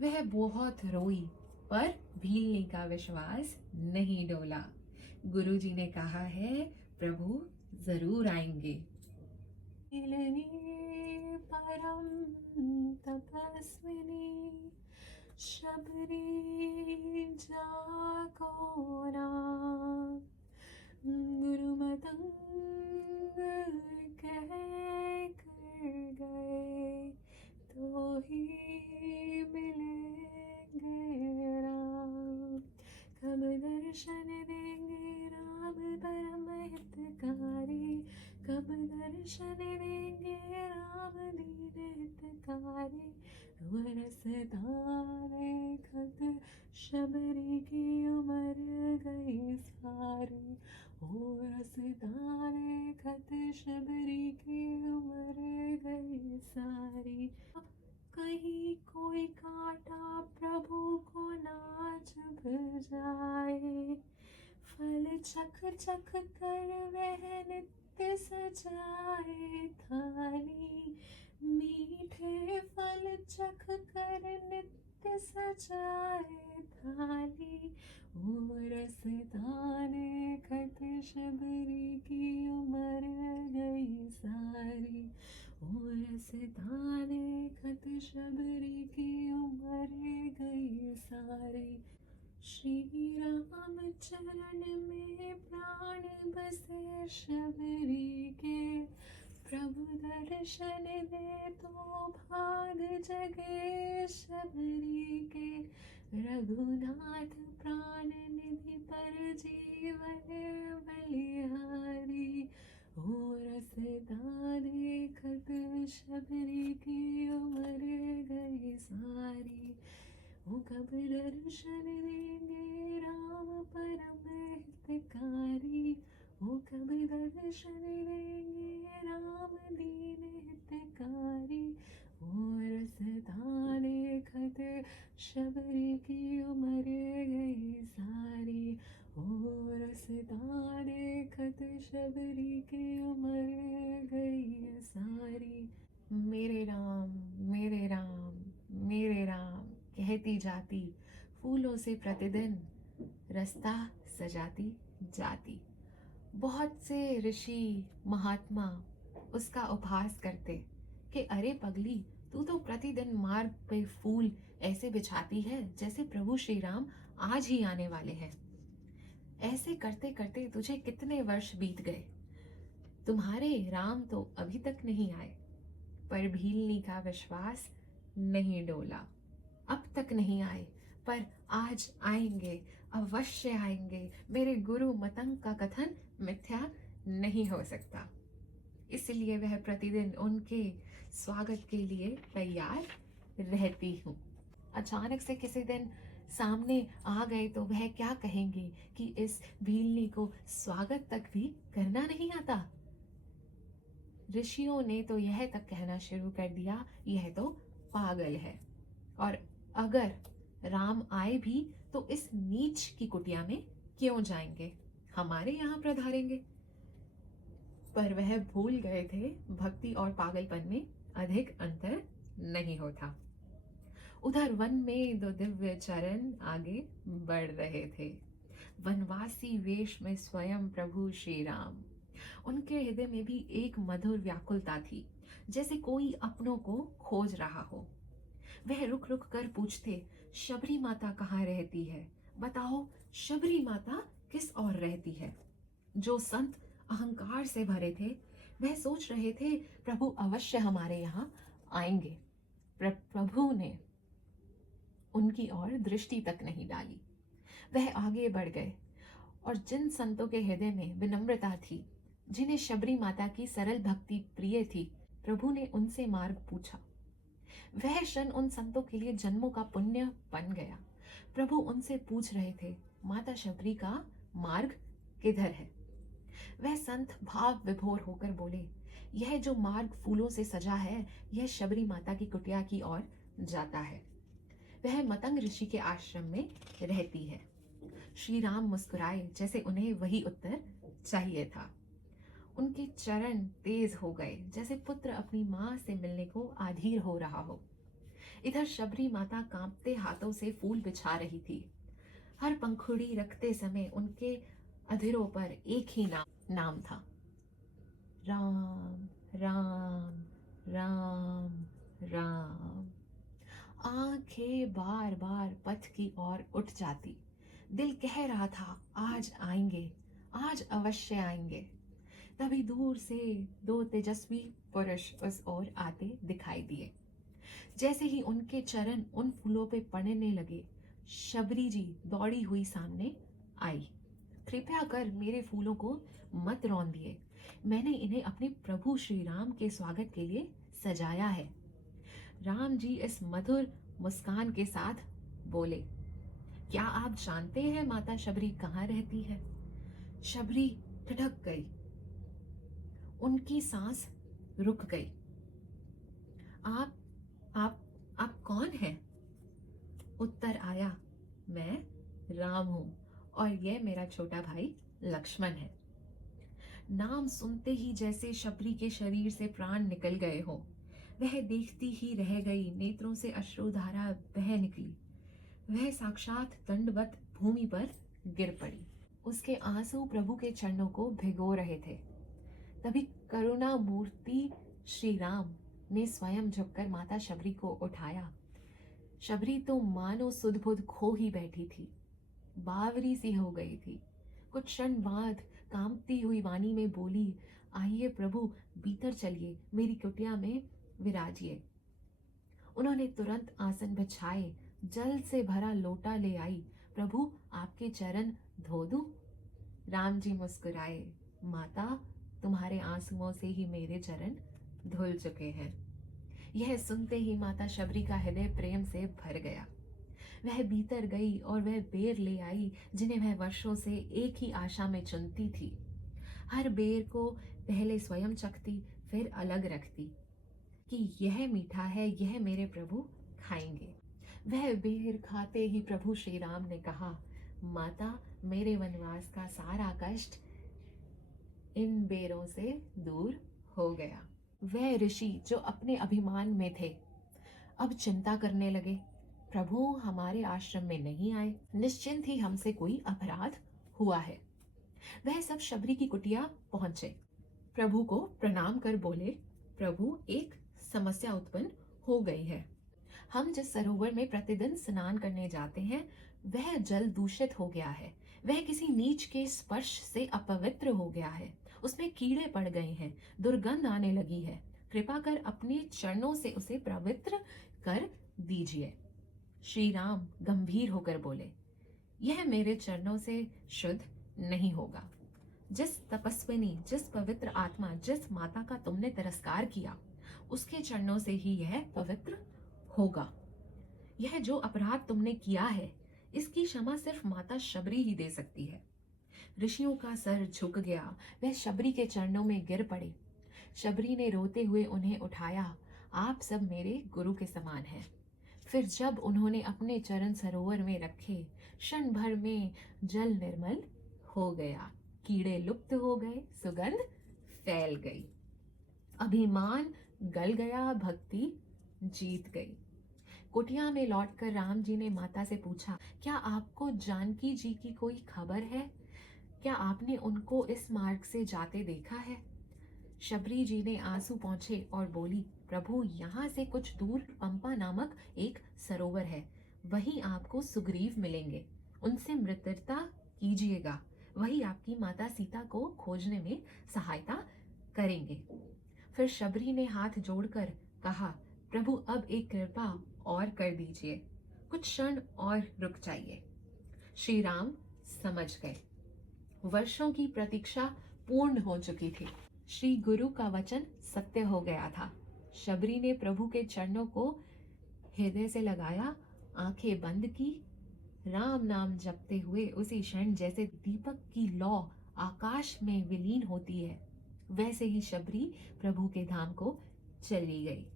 वह बहुत रोई, पर भीलने का विश्वास नहीं डोला। गुरुजी ने कहा है प्रभु जरूर आएंगे। परम तपस्विनी शबरी जागो ना, गुरु मतंग कह कर गए तो ही मिलेंगे राम। कब दर्शन देंगे राम परम हितकारी, कब दर्शन देंगे राम दीन हितकारी। रसदारे खत शबरी की उम्र गई सारी, ओ रसदारे खत शबरी की उम्र गई सारी। कहीं कोई कांटा प्रभु को ना चुभ जाए, फल चख चख कर वह नित्य सजाए थाली। मीठे फल चख कर नित्य सजाए थाली, ओ रसदाने खत शबरी की उम्र गई सारी, रसता देखत शबरी की उम्र गई सारी। श्री राम चरण में प्राण बसे शबरी के, प्रभु दर्शन दे तो भाग जगे शबरी के। रघुनाथ प्राण निधि पर जीवन बलिहारी, हो रसता देखत शबरी की उम्र गई सारी। वो कब दर्शन देंगे राम परम हितकारी, वो कब दर्शन देंगे राम दीन हितकारी। वो रसता देखत शबरी की उम्र गई सारी, वो रसता देखत शबरी की उम्र गई सारी। मेरे राम मेरे राम मेरे राम कहती जाती, फूलों से प्रतिदिन रास्ता सजाती जाती। बहुत से ऋषि महात्मा उसका उपहास करते कि अरे पगली, तू तो प्रतिदिन मार्ग पे फूल ऐसे बिछाती है जैसे प्रभु श्री राम आज ही आने वाले हैं। ऐसे करते करते तुझे कितने वर्ष बीत गए, तुम्हारे राम तो अभी तक नहीं आए। पर भीलनी का विश्वास नहीं डोला। अब तक नहीं आए, पर आज आएंगे, अवश्य आएंगे। मेरे गुरु मतंग का कथन मिथ्या नहीं हो सकता। इसलिए वह प्रतिदिन उनके स्वागत के लिए तैयार रहती हूँ। अचानक से किसी दिन सामने आ गए तो वह क्या कहेंगे कि इस भीलनी को स्वागत तक भी करना नहीं आता। ऋषियों ने तो यह तक कहना शुरू कर दिया, यह तो पागल है, और अगर राम आए भी तो इस नीच की कुटिया में क्यों जाएंगे, हमारे यहाँ प्रधारेंगे। पर वह भूल गए थे भक्ति और पागलपन में अधिक अंतर नहीं होता। उधर वन में दो दिव्य चरण आगे बढ़ रहे थे, वनवासी वेश में स्वयं प्रभु श्री राम। उनके हृदय में भी एक मधुर व्याकुलता थी, जैसे कोई अपनों को खोज रहा हो। वह रुक रुक कर पूछते, शबरी माता कहाँ रहती है? बताओ, शबरी माता किस ओर रहती है? जो संत अहंकार से भरे थे, वह सोच रहे थे प्रभु अवश्य हमारे यहाँ आएंगे। प्रभु ने उनकी ओर दृष्टि तक नहीं डाली। वह आगे बढ़ गए, और जिन संतों के हृदय में विनम्रता थी, जिन्हें शबरी माता की सरल भक्ति प्रिय थी, प्रभु ने उनसे मार्ग पूछा। वह क्षण उन संतों के लिए जन्मों का पुण्य बन गया। प्रभु उनसे पूछ रहे थे, माता शबरी का मार्ग किधर है? वह संत भाव विभोर होकर बोले, यह जो मार्ग फूलों से सजा है, यह शबरी माता की कुटिया की ओर जाता है। वह मतंग ऋषि के आश्रम में रहती है। श्री राम मुस्कुराए, जैसे उन्हें वही उत्तर चाहिए था। उनके चरण तेज हो गए, जैसे पुत्र अपनी माँ से मिलने को आधीर हो रहा हो। इधर शबरी माता कांपते हाथों से फूल बिछा रही थी। हर पंखुड़ी रखते समय उनके अधरों पर एक ही नाम था, राम राम राम राम। आंखें बार बार पथ की ओर उठ जाती। दिल कह रहा था, आज आएंगे, आज अवश्य आएंगे। तभी दूर से दो तेजस्वी पुरुष उस ओर आते दिखाई दिए। जैसे ही उनके चरण उन फूलों पे पड़ने लगे, शबरी जी दौड़ी हुई सामने आई। कृपया कर मेरे फूलों को मत रौंदिए, मैंने इन्हें अपने प्रभु श्री राम के स्वागत के लिए सजाया है। राम जी इस मधुर मुस्कान के साथ बोले, क्या आप जानते हैं माता शबरी कहाँ रहती है? शबरी ठिठक गई, उनकी सांस रुक गई। आप कौन हैं? उत्तर आया, मैं राम हूं, और यह मेरा छोटा भाई लक्ष्मण है। नाम सुनते ही जैसे शबरी के शरीर से प्राण निकल गए हो। वह देखती ही रह गई, नेत्रों से अश्रुधारा बह निकली। वह साक्षात दंडवत भूमि पर गिर पड़ी। उसके आंसू प्रभु के चरणों को भिगो रहे थे। तभी करुणा मूर्ति श्री राम ने स्वयं झुककर माता शबरी को उठाया। शबरी तो मानो सुध-बुध खो ही बैठी थी, बावरी सी हो गई थी। कुछ क्षण बाद कांपती हुई वाणी में बोली, आइए प्रभु, भीतर चलिए, मेरी कुटिया में विराजिए। उन्होंने तुरंत आसन बिछाए, जल से भरा लोटा ले आई। प्रभु, आपके चरण धो दूं? राम जी मुस्कुराए, माता, तुम्हारे आंसुओं से ही मेरे चरण धुल चुके हैं। यह सुनते ही माता शबरी का हृदय प्रेम से भर गया। वह भीतर गई और वह बेर ले आई जिन्हें वह वर्षों से एक ही आशा में चुनती थी। हर बेर को पहले स्वयं चखती, फिर अलग रखती कि यह मीठा है, यह मेरे प्रभु खाएंगे। वह बेर खाते ही प्रभु श्री राम ने कहा, माता, मेरे वनवास का सारा कष्ट इन बेरों से दूर हो गया। वह ऋषि जो अपने अभिमान में थे, अब चिंता करने लगे। प्रभु हमारे आश्रम में नहीं आए, निश्चिंत ही हमसे कोई अपराध हुआ है। वह सब शबरी की कुटिया पहुंचे, प्रभु को प्रणाम कर बोले, प्रभु, एक समस्या उत्पन्न हो गई है। हम जिस सरोवर में प्रतिदिन स्नान करने जाते हैं, वह जल दूषित हो गया है। वह किसी नीच के स्पर्श से अपवित्र हो गया है। उसमें कीड़े पड़ गए हैं, दुर्गंध आने लगी है। कृपा कर अपने चरणों से उसे पवित्र कर दीजिए। श्री राम गंभीर होकर बोले, यह मेरे चरणों से शुद्ध नहीं होगा। जिस तपस्विनी, जिस पवित्र आत्मा, जिस माता का तुमने तिरस्कार किया, उसके चरणों से ही यह पवित्र होगा। यह जो अपराध तुमने किया है, इसकी क्षमा सिर्फ माता शबरी ही दे सकती है। ऋषियों का सर झुक गया, वह शबरी के चरणों में गिर पड़े। शबरी ने रोते हुए उन्हें उठाया, आप सब मेरे गुरु के समान हैं। फिर जब उन्होंने अपने चरण सरोवर में रखे, क्षण भर में जल निर्मल हो गया, कीड़े लुप्त हो गए, सुगंध फैल गई, अभिमान गल गया, भक्ति जीत गई। कुटिया में लौटकर राम जी ने माता से पूछा, क्या आपको जानकी जी की कोई खबर है? क्या आपने उनको इस मार्ग से जाते देखा है? शबरी जी ने आंसू पोंछे और बोली, प्रभु, यहाँ से कुछ दूर पंपा नामक एक सरोवर है, वहीं आपको सुग्रीव मिलेंगे। उनसे मित्रता कीजिएगा, वही आपकी माता सीता को खोजने में सहायता करेंगे। फिर शबरी ने हाथ जोड़कर कहा, प्रभु, अब एक कृपा और कर दीजिए, कुछ क्षण और रुक जाइए। श्री राम समझ गए, वर्षों की प्रतीक्षा पूर्ण हो चुकी थी। श्री गुरु का वचन सत्य हो गया था। शबरी ने प्रभु के चरणों को हृदय से लगाया, आंखें बंद की, राम नाम जपते हुए उसी क्षण जैसे दीपक की लौ आकाश में विलीन होती है, वैसे ही शबरी प्रभु के धाम को चली गई।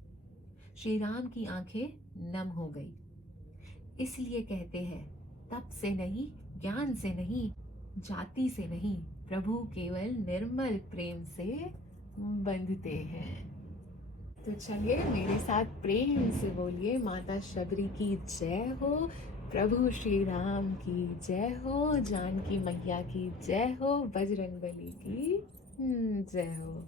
श्री राम की आंखें नम हो गई। इसलिए कहते हैं, तप से नहीं, ज्ञान से नहीं, जाति से नहीं, प्रभु केवल निर्मल प्रेम से बंधते हैं। तो चलिए मेरे साथ प्रेम से बोलिए, माता शबरी की जय हो, प्रभु श्री राम की जय हो, जानकी मैया की जय हो, बजरंगबली की जय हो।